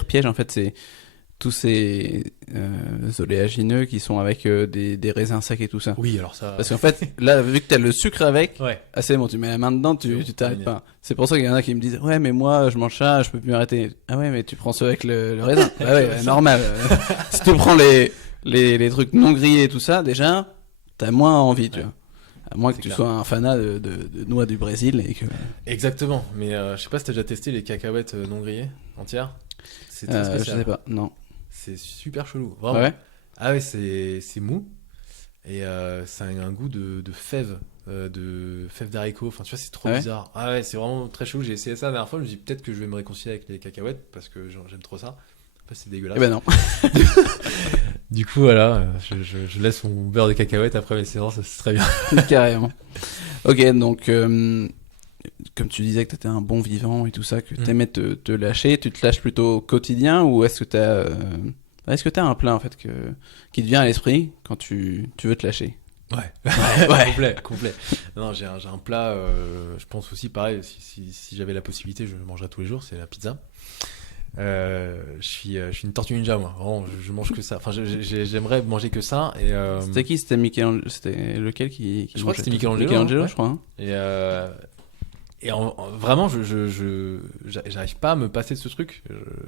piège, en fait, c'est tous ces oléagineux qui sont avec des raisins secs et tout ça. Oui, alors ça. Parce qu'en fait, là, vu que t'as le sucre avec, ouais. c'est bon, tu mets la main dedans, tu t'arrêtes pas. C'est pour ça qu'il y en a qui me disent, ouais, mais moi, je mange ça, je peux plus m'arrêter. Ah ouais, mais tu prends ceux avec le raisin. Ah ouais, normal. Si tu prends les trucs non grillés et tout ça, déjà, t'as moins envie, tu vois. À moins que tu sois un fanat de noix du Brésil et que. Exactement. Mais je sais pas si t'as déjà testé les cacahuètes non grillées entières. C'est très spécial. Je sais pas, non. C'est super chelou, vraiment. Ah ouais, ah ouais, c'est mou et ça a un goût de fèves, d'haricots. Enfin, tu vois, c'est trop bizarre. Ah ouais, c'est vraiment très chelou. J'ai essayé ça la dernière fois. Je me dis peut-être que je vais me réconcilier avec les cacahuètes parce que j'aime trop ça. Enfin, c'est dégueulasse. Eh ben non. Du coup, voilà, je laisse mon beurre de cacahuètes après mes séances. C'est très bien. Carrément. Ok, donc comme tu disais que tu étais un bon vivant et tout ça, que tu aimais te lâcher, tu te lâches plutôt au quotidien ou est-ce que tu as un plat en fait qui te vient à l'esprit quand tu veux te lâcher? Ouais. complet. Non, j'ai un plat, je pense aussi pareil, si j'avais la possibilité, je le mangerais tous les jours, c'est la pizza. Je suis une tortue ninja, moi. Vraiment, je mange que ça. Enfin, j'aimerais manger que ça. Et, C'était qui? C'était Michel... C'était lequel qui je crois que c'était Michelangelo. Michelangelo, ouais. je crois. Hein. Et vraiment, j'arrive pas à me passer de ce truc.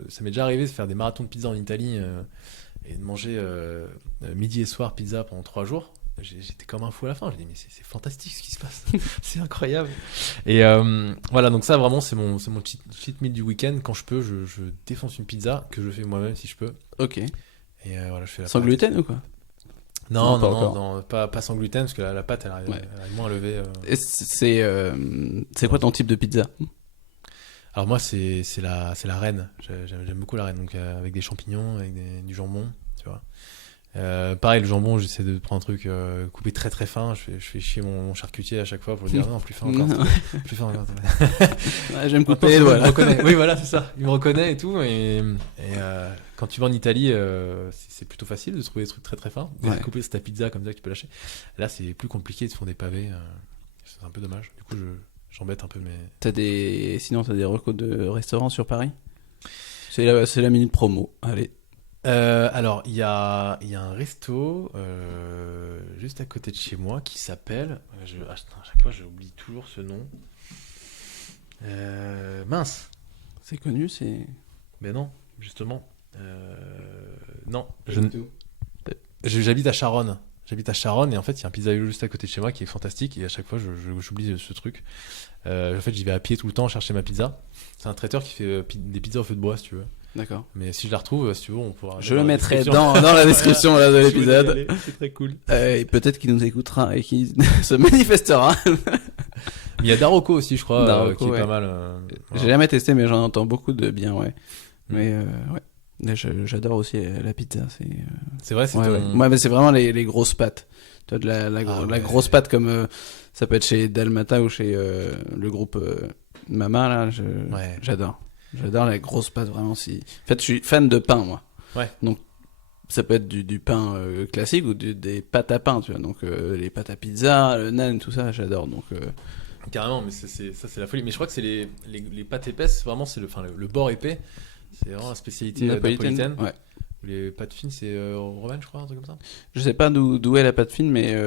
Ça m'est déjà arrivé de faire des marathons de pizza en Italie et de manger midi et soir pizza pendant 3 jours. J'étais comme un fou à la fin. J'ai dit mais c'est fantastique ce qui se passe. C'est incroyable. Et voilà, donc ça vraiment c'est mon cheat meal du week-end. Quand je peux, je défonce une pizza que je fais moi-même si je peux. Ok. Et voilà, je fais la Sans pâte. gluten ou quoi? Non, Non, non, pas sans gluten parce que la pâte elle arrive, Ouais. elle arrive moins à lever. Et c'est quoi ton type de pizza? Alors moi c'est la reine. J'aime beaucoup la reine, donc avec des champignons, avec du jambon, tu vois. Pareil, le jambon, j'essaie de prendre un truc coupé très très fin. Je fais chier mon charcutier à chaque fois pour lui dire non, plus fin encore, plus fin encore. Ouais, j'aime couper, Il voilà. me reconnaît. Oui, voilà, c'est ça. Il me reconnaît et tout. Et quand tu vas en Italie, c'est plutôt facile de trouver des trucs très très fins. Ouais. Couper c'est ta pizza comme ça que tu peux lâcher. Là, c'est plus compliqué, ils te font des pavés. C'est un peu dommage. Du coup, j'embête un peu mes. Sinon, t'as des recos de restaurants sur Paris? C'est la minute promo. Allez. Alors, il y a un resto juste à côté de chez moi qui s'appelle. À chaque fois, j'oublie toujours ce nom. Mince. C'est connu, c'est. Mais non, justement. Non. J'habite à Charonne. J'habite à Charonne et en fait, il y a un pizzaïolo juste à côté de chez moi qui est fantastique et à chaque fois, j'oublie ce truc. En fait, j'y vais à pied tout le temps chercher ma pizza. C'est un traiteur qui fait des pizzas au feu de bois, si tu veux. D'accord. Mais si je la retrouve, si tu veux, on pourra. Je le mettrai dans la description là, de l'épisode. C'est très cool. Et peut-être qu'il nous écoutera et qu'il se manifestera. Il y a Daroko aussi, je crois, Daroko, qui est ouais. pas mal. J'ai jamais testé, mais j'en entends beaucoup de bien, ouais. Mais ouais. Mais j'adore aussi la pizza. C'est vrai, c'est ouais, ton... ouais. Ouais, mais c'est vraiment les grosses pâtes. Tu vois, la ouais. grosse pâte comme ça peut être chez Dalmata ou chez le groupe Mama, là. Ouais. J'adore. J'adore les grosses pâtes, vraiment. En fait, je suis fan de pain, moi. Ouais. Donc, ça peut être du pain classique ou des pâtes à pain, tu vois. Donc, les pâtes à pizza, le naan, tout ça, j'adore. Donc, Carrément, mais ça, c'est la folie. Mais je crois que c'est les pâtes épaisses, vraiment, c'est le bord épais. C'est vraiment la spécialité napolitaine. Ouais. Les pâtes fines, c'est romaine, je crois, un truc comme ça. Je sais pas d'où est la pâte fine, mais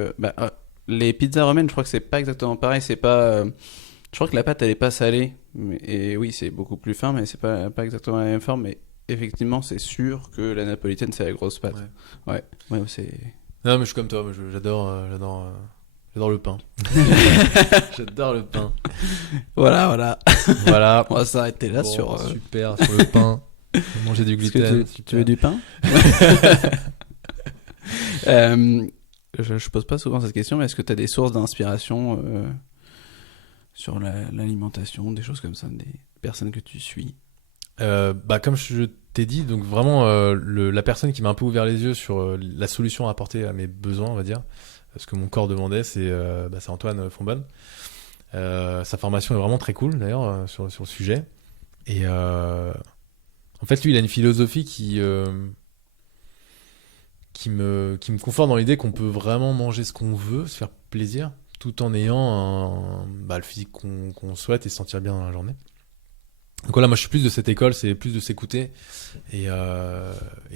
les pizzas romaines, je crois que c'est pas exactement pareil. C'est pas. Je crois que la pâte, elle est pas salée. Et oui, c'est beaucoup plus fin, mais c'est pas exactement la même forme. Mais effectivement, c'est sûr que la napolitaine, c'est la grosse pâte. Ouais, c'est. Non, mais je suis comme toi. Moi, j'adore le pain. J'adore le pain. Voilà. Voilà. On va s'arrêter là sur. Super, sur le pain. Manger du gluten. Tu veux du pain? Je pose pas souvent cette question, mais est-ce que tu as des sources d'inspiration sur l'alimentation, des choses comme ça, des personnes que tu suis? Comme je t'ai dit, donc vraiment la personne qui m'a un peu ouvert les yeux sur la solution à apporter à mes besoins, on va dire, ce que mon corps demandait, c'est Antoine Fonbonne. Sa formation est vraiment très cool d'ailleurs sur le sujet. Et en fait, lui, il a une philosophie qui me conforte dans l'idée qu'on peut vraiment manger ce qu'on veut, se faire plaisir, tout en ayant le physique qu'on souhaite et se sentir bien dans la journée. Donc voilà, moi je suis plus de cette école, c'est plus de s'écouter et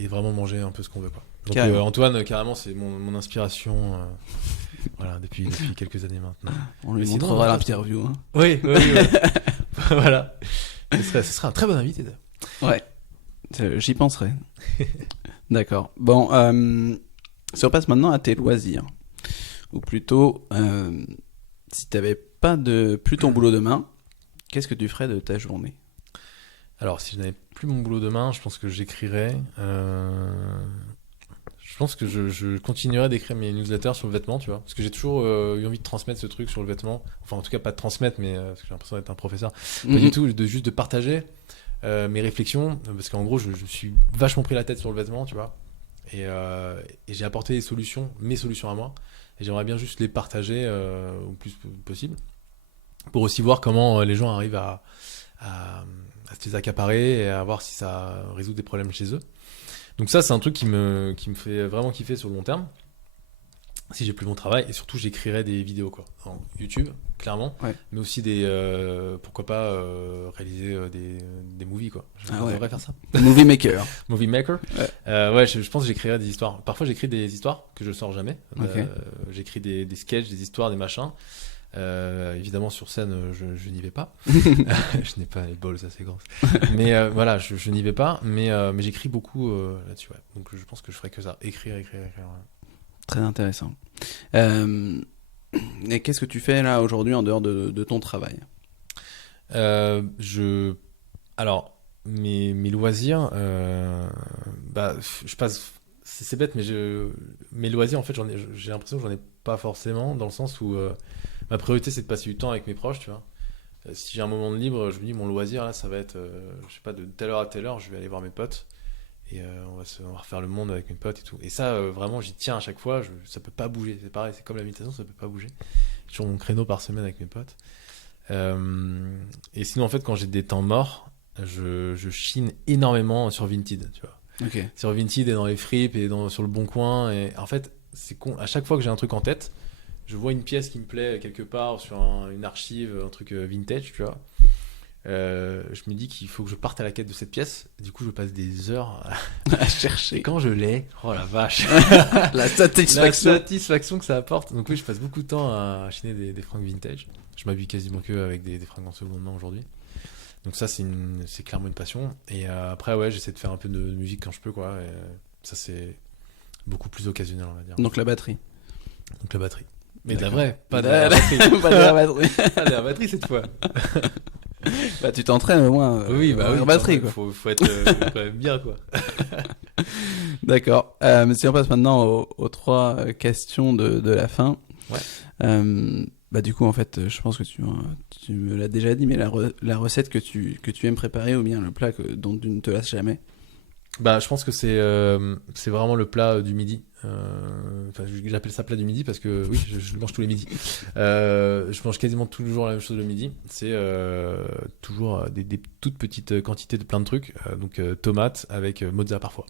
vraiment manger un peu ce qu'on veut, quoi. Donc Antoine, carrément, c'est mon inspiration voilà, depuis quelques années maintenant. On lui montrera l'interview. Hein. Oui. Voilà. Ce serait un très bon invité d'ailleurs. Ouais, j'y penserai. D'accord. Bon, si on passe maintenant à tes loisirs. Ou plutôt, si tu n'avais plus ton boulot demain, qu'est-ce que tu ferais de ta journée? Alors, si je n'avais plus mon boulot demain, je pense que j'écrirais. Je pense que je continuerais d'écrire mes newsletters sur le vêtement, tu vois. Parce que j'ai toujours eu envie de transmettre ce truc sur le vêtement. Enfin, en tout cas, pas de transmettre, mais parce que j'ai l'impression d'être un professeur. Pas du tout, juste de partager mes réflexions. Parce qu'en gros, je me suis vachement pris la tête sur le vêtement, tu vois. Et j'ai apporté mes solutions à moi. Et j'aimerais bien juste les partager au plus possible. Pour aussi voir comment les gens arrivent à se les accaparer et à voir si ça résout des problèmes chez eux. Donc ça, c'est un truc qui me fait vraiment kiffer sur le long terme. si j'ai plus mon travail, et surtout j'écrirais des vidéos quoi, en YouTube clairement, mais aussi pourquoi pas réaliser des movies quoi. Je devrais faire ça. Movie maker. Movie maker. Ouais, je pense que j'écrirais des histoires. Parfois j'écris des histoires que je sors jamais. J'écris des sketchs, des histoires, des machins. Évidemment sur scène je n'y vais pas. Je n'ai pas les balls assez grosses. Mais voilà, je n'y vais pas. Mais j'écris beaucoup là-dessus. Ouais. Donc je pense que je ferais que ça, écrire. Ouais. Très intéressant. Et qu'est-ce que tu fais là aujourd'hui en dehors de ton travail ? Alors, mes loisirs, je passe. C'est bête, mais mes loisirs, en fait, j'ai l'impression que j'en ai pas forcément, dans le sens où ma priorité, c'est de passer du temps avec mes proches, tu vois. Si j'ai un moment de libre, je me dis, mon loisir, là, ça va être, je sais pas, de telle heure à telle heure, je vais aller voir mes potes. Et on va refaire le monde avec mes potes et tout. Et ça, vraiment, j'y tiens à chaque fois. Ça peut pas bouger. C'est pareil, c'est comme la méditation, ça peut pas bouger. J'ai toujours mon créneau par semaine avec mes potes. Et sinon, en fait, quand j'ai des temps morts, je chine énormément sur Vinted, tu vois. Okay. Sur Vinted et dans les fripes et sur le Bon Coin. Et en fait, c'est con. À chaque fois que j'ai un truc en tête, je vois une pièce qui me plaît quelque part sur une archive, un truc vintage, tu vois. Je me dis qu'il faut que je parte à la quête de cette pièce. Du coup, je passe des heures à chercher. Et quand je l'ai, oh la vache, la satisfaction que ça apporte. Donc oui, je passe beaucoup de temps à chiner des fringues vintage. Je m'habille quasiment que avec des fringues en seconde main aujourd'hui. Donc ça, c'est clairement une passion. Et après, ouais, j'essaie de faire un peu de musique quand je peux, quoi. Et ça, c'est beaucoup plus occasionnel, on va dire. Donc la batterie. Mais de la vraie, pas de la batterie. Pas de la batterie. Pas de la batterie cette fois. Bah tu t'entraînes au moins en batterie quoi. Faut être quand même bien quoi. D'accord. Mais si on passe maintenant aux 3 questions de la fin. Ouais. Bah du coup en fait je pense que tu me l'as déjà dit, mais la recette que tu aimes préparer ou bien le plat dont tu ne te lasses jamais. Bah je pense que c'est vraiment le plat du midi. J'appelle ça plat du midi parce que oui, je le mange tous les midis. Je mange quasiment toujours la même chose le midi. C'est toujours des toutes petites quantités de plein de trucs. Donc tomates avec mozza parfois.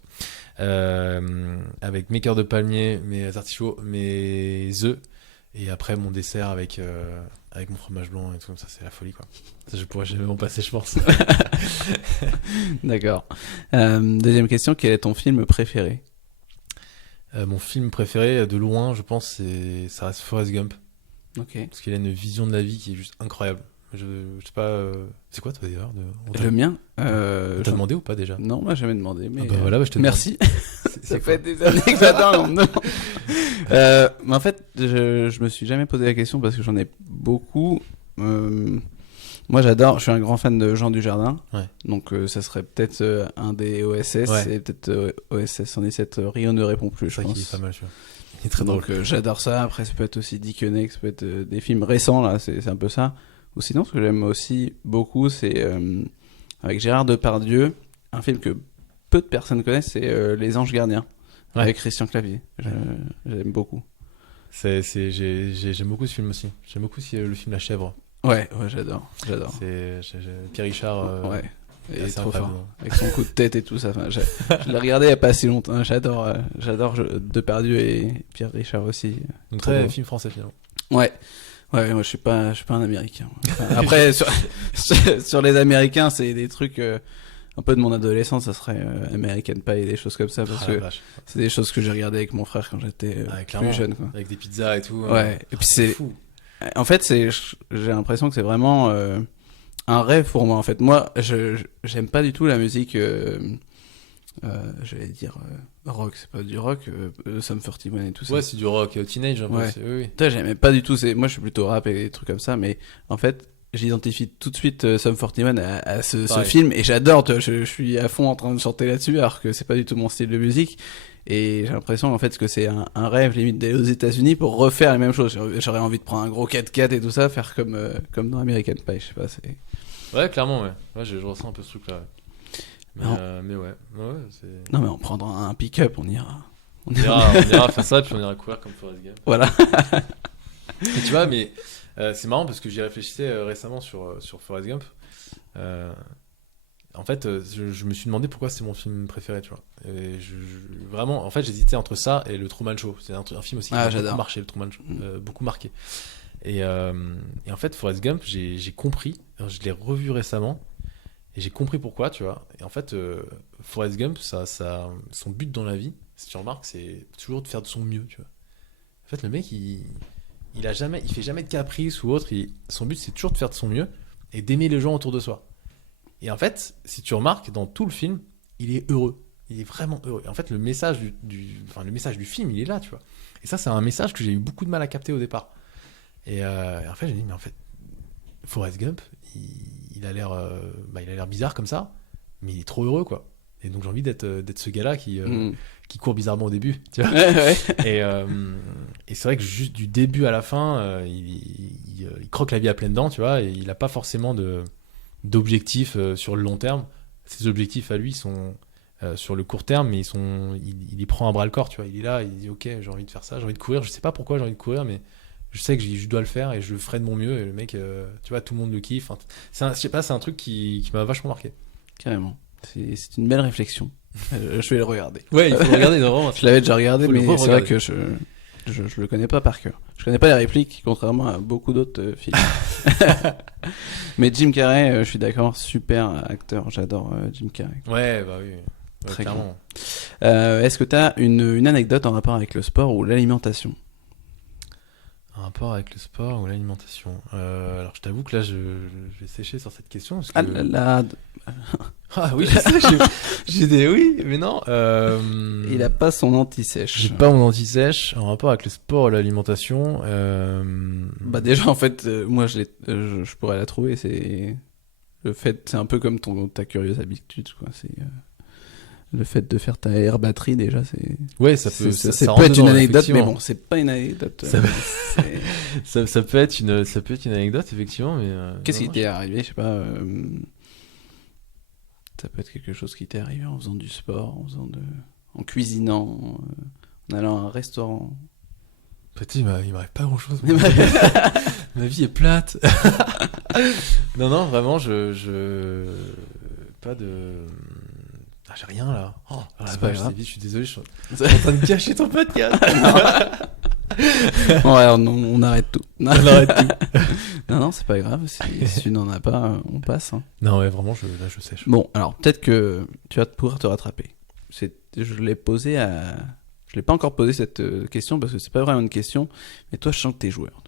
Avec mes cœurs de palmier, mes artichauts, mes œufs. Et après mon dessert avec mon fromage blanc et tout comme ça, c'est la folie quoi. Ça je pourrais jamais m'en passer je pense. D'accord. Deuxième question, quel est ton film préféré ? Mon film préféré de loin je pense ça reste Forrest Gump. Ok. Parce qu'il a une vision de la vie qui est juste incroyable. Je sais pas, c'est quoi toi d'ailleurs Le mien t'as demandé ou pas déjà? Non, moi j'ai jamais demandé, mais bah voilà, je te merci. Ça fait des années que j'attends. Mais en fait, je me suis jamais posé la question parce que j'en ai beaucoup. Moi je suis un grand fan de Jean Dujardin. Ouais. Donc ça serait peut-être un des OSS. Ouais. Et peut-être OSS 117, Rio ne répond plus, je pense. Il est pas mal, tu vois. Il est très drôle. Donc j'adore ça. Après ça peut être aussi Dick Henneck, ça peut être des films récents là, c'est un peu ça. Ou sinon ce que j'aime aussi beaucoup c'est avec Gérard Depardieu, un film que peu de personnes connaissent, c'est Les Anges Gardiens. Ouais. Avec Christian Clavier. J'aime beaucoup. J'aime beaucoup ce film aussi. J'aime beaucoup le film La Chèvre. Ouais, j'adore. Pierre Richard. Ouais. Il est trop fort. Avec son coup de tête et tout ça. Enfin, je l'ai regardé il n'y a pas si longtemps. J'adore Depardieu et Pierre Richard aussi. Donc très film français finalement. Ouais. Ouais, moi je suis pas un Américain. Enfin, après sur les Américains, c'est des trucs un peu de mon adolescence, ça serait American Pie et des choses comme ça parce que c'est des choses que j'ai regardé avec mon frère quand j'étais plus jeune quoi. Avec des pizzas et tout. Ouais, et puis c'est fou. En fait, j'ai l'impression que c'est vraiment un rêve pour moi en fait. Moi, j'aime pas du tout la musique j'allais dire rock, c'est pas du rock, Sum 41 et tout ça. Ouais, c'est du rock teenage un peu. Ouais. Oui. J'aimais pas du tout, moi je suis plutôt rap et des trucs comme ça, mais en fait j'identifie tout de suite Sum 41 à ce film et j'adore, je suis à fond en train de chanter là-dessus alors que c'est pas du tout mon style de musique et j'ai l'impression en fait que c'est un rêve limite d'aller aux États-Unis pour refaire les mêmes choses. J'aurais envie de prendre un gros 4x4 et tout ça, faire comme dans American Pie, je sais pas, c'est... Ouais, clairement, ouais, je ressens un peu ce truc là. Mais ouais, c'est... Non mais on prendra un pick-up, on ira faire ça puis on ira courir comme Forrest Gump. Voilà. Et tu vois, mais c'est marrant parce que j'y réfléchissais récemment sur Forrest Gump. En fait, je me suis demandé pourquoi c'est mon film préféré, tu vois. Et vraiment, en fait, j'hésitais entre ça et le Truman Show. C'est un film aussi qui a beaucoup marché, le Truman Show, beaucoup marqué. Et en fait, Forrest Gump, j'ai compris. Alors, je l'ai revu récemment et j'ai compris pourquoi, tu vois. Et en fait, Forrest Gump, son but dans la vie, si tu remarques, c'est toujours de faire de son mieux, tu vois. En fait, le mec, il fait jamais de caprice ou autre. Son but, c'est toujours de faire de son mieux et d'aimer les gens autour de soi. Et en fait, si tu remarques, dans tout le film, il est heureux. Il est vraiment heureux. Et en fait, le message le message du film, il est là, tu vois. Et ça, c'est un message que j'ai eu beaucoup de mal à capter au départ. Et en fait, j'ai dit, mais en fait, Forrest Gump, il a l'air bizarre comme ça, mais il est trop heureux, quoi. Et donc, j'ai envie d'être ce gars-là qui court bizarrement au début, tu vois. Et c'est vrai que juste du début à la fin, il croque la vie à pleines dents, tu vois, et il n'a pas forcément d'objectifs sur le long terme. Ses objectifs à lui sont sur le court terme, mais il y prend à bras le corps, tu vois. Il est là, il dit ok, j'ai envie de faire ça, j'ai envie de courir, je sais pas pourquoi j'ai envie de courir, mais je sais que je dois le faire et je ferai de mon mieux. Et le mec, tu vois, tout le monde le kiffe. Je sais pas, c'est un truc qui m'a vachement marqué. Carrément. C'est une belle réflexion. Je vais le regarder. Ouais, il faut le regarder, vraiment. Je l'avais déjà regardé, mais c'est vrai que je le connais pas par cœur. Je connais pas les répliques, contrairement à beaucoup d'autres films. Mais Jim Carrey, je suis d'accord, super acteur, j'adore Jim Carrey. Ouais, bah oui. Très clairement. Est-ce que tu as une anecdote en rapport avec le sport ou l'alimentation? Un rapport avec le sport ou l'alimentation. Alors je t'avoue que là je vais sécher sur cette question parce que... Ah oui, j'ai des oui, mais non. Il a pas son anti-sèche. J'ai pas mon anti-sèche en rapport avec le sport et l'alimentation. Bah déjà en fait, moi je pourrais la trouver. C'est le fait, c'est un peu comme ta curieuse habitude, quoi. C'est le fait de faire ta air batterie déjà, c'est. Ouais, ça peut être une anecdote, mais bon, c'est pas une anecdote. Ça peut être une anecdote effectivement, mais. Qu'est-ce qui t'est arrivé, je sais pas. Ça peut être quelque chose qui t'est arrivé en faisant du sport, en cuisinant, en allant à un restaurant. Petit, il m'arrive pas grand-chose. Ma vie est plate. Non, vraiment, pas de. Ah, j'ai rien là. Oh, c'est pas grave. Je suis désolé, je suis en train de cacher ton podcast. Ouais, on arrête tout. On arrête tout. Non, c'est pas grave. Si tu n'en as pas, on passe. Hein. Non, ouais, vraiment, je sèche. Bon, alors peut-être que tu vas pouvoir te rattraper. Je l'ai pas encore posé cette question parce que c'est pas vraiment une question. Mais toi, je sens que t'es joueur.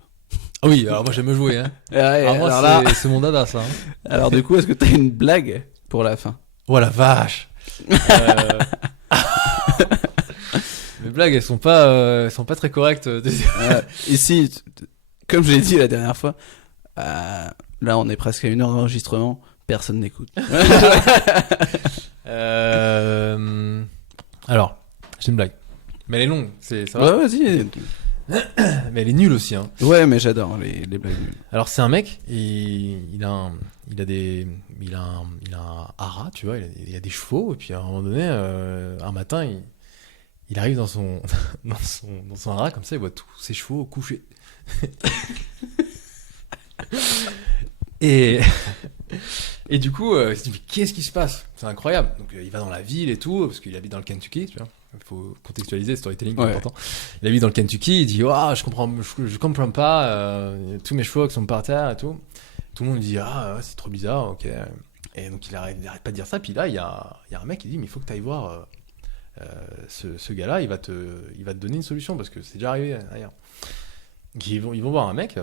Ah oui, alors moi j'aime jouer. Hein. Ouais, alors c'est mon dada ça. Hein. Alors du coup, est-ce que t'as une blague pour la fin? Oh la vache. Mes blagues, elles sont pas très correctes. Ici, comme je l'ai dit la dernière fois, là on est presque à 1 heure d'enregistrement, personne n'écoute. Alors, j'ai une blague, mais elle est longue, ça va. Ouais, vas-y. Mais elle est nulle aussi. Hein. Ouais, mais j'adore les blagues nulles. Alors c'est un mec, il a un haras, tu vois, il a des chevaux, et puis à un moment donné, un matin, il arrive dans son haras, comme ça, il voit tous ses chevaux couchés. et du coup, il se dit, mais qu'est-ce qui se passe? C'est incroyable. Donc il va dans la ville et tout, parce qu'il habite dans le Kentucky, tu vois. Il faut contextualiser, storytelling, c'est important. Il habite dans le Kentucky, il dit, je comprends pas, tous mes chevaux qui sont par terre et tout. Tout le monde lui dit, c'est trop bizarre, ok. Et donc il arrête pas de dire ça, puis là, il y a un mec qui dit, mais il faut que tu ailles voir ce gars-là, il va te donner une solution, parce que c'est déjà arrivé ailleurs. Ils vont voir un mec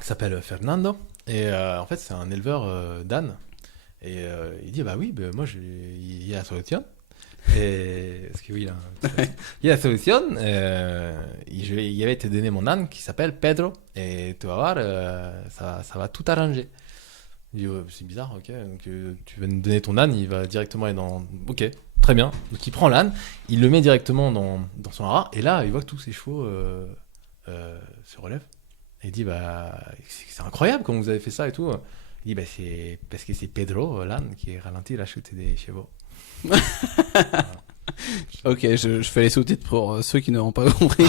qui s'appelle Fernando, et en fait, c'est un éleveur d'ânes. Et il dit, bah oui, moi, il y a la solution. Parce que oui, il y a la solution. Il avait été donné mon âne qui s'appelle Pedro, et tu vas voir, ça va tout arranger. Il dit, c'est bizarre, ok. Donc tu vas nous donner ton âne, il va directement aller dans. Ok, très bien. Donc il prend l'âne, il le met directement dans son haras, et là il voit que tous ses chevaux se relèvent. Et il dit, c'est incroyable comment vous avez fait ça et tout. Il dit, c'est parce que c'est Pedro, l'âne, qui est ralenti la chute des chevaux. Voilà. Ok, je fais les sous-titres pour ceux qui n'auront pas compris.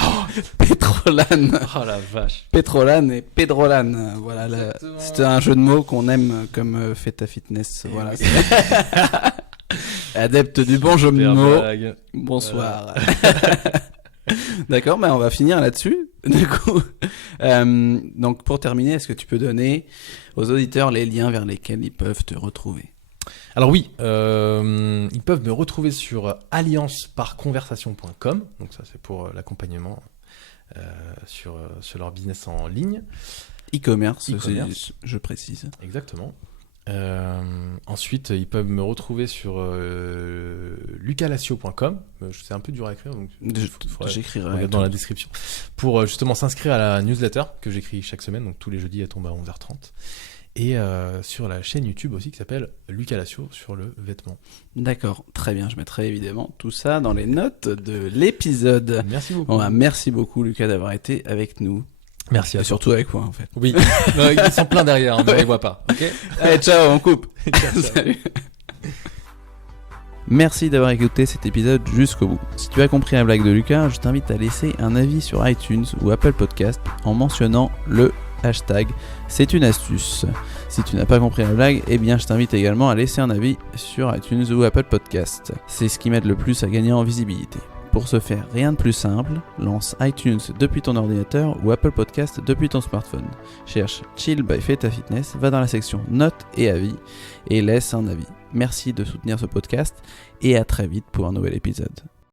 Pétrolane. Oh la vache. Pétrolane et Pedrolane. Voilà, c'est un jeu de mots qu'on aime comme Feta Fitness. Voilà. Oui. Adepte du bon jeu de Super mots. blague. Bonsoir. D'accord, on va finir là-dessus. Du coup, donc pour terminer, est-ce que tu peux donner aux auditeurs les liens vers lesquels ils peuvent te retrouver? Alors oui, ils peuvent me retrouver sur allianceparconversation.com, donc ça c'est pour l'accompagnement sur leur business en ligne. E-commerce, E-commerce. je précise. Exactement. Ensuite, ils peuvent me retrouver sur lucalacio.com. C'est un peu dur à écrire, donc J'écrirai regarde dans la description. Pour justement s'inscrire à la newsletter que j'écris chaque semaine, donc tous les jeudis elle tombe à 11h30. Et sur la chaîne YouTube aussi qui s'appelle Lucalacio sur le vêtement. D'accord, très bien. Je mettrai évidemment tout ça dans les notes de l'épisode. Merci beaucoup. Bon, merci beaucoup Lucas d'avoir été avec nous. Merci à Et toi. surtout avec moi en fait. Oui, ils sont pleins derrière, on ne les voit pas. Okay. Allez, ciao, on coupe. Ciao. Salut. Merci d'avoir écouté cet épisode jusqu'au bout. Si tu as compris la blague de Lucas, je t'invite à laisser un avis sur iTunes ou Apple Podcast en mentionnant le hashtag c'est une astuce. Si tu n'as pas compris la blague, eh bien je t'invite également à laisser un avis sur iTunes ou Apple Podcast. C'est ce qui m'aide le plus à gagner en visibilité. Pour ce faire, rien de plus simple, lance iTunes depuis ton ordinateur ou Apple Podcast depuis ton smartphone. Cherche Chill by Feta Fitness, va dans la section Notes et avis et laisse un avis. Merci de soutenir ce podcast et à très vite pour un nouvel épisode.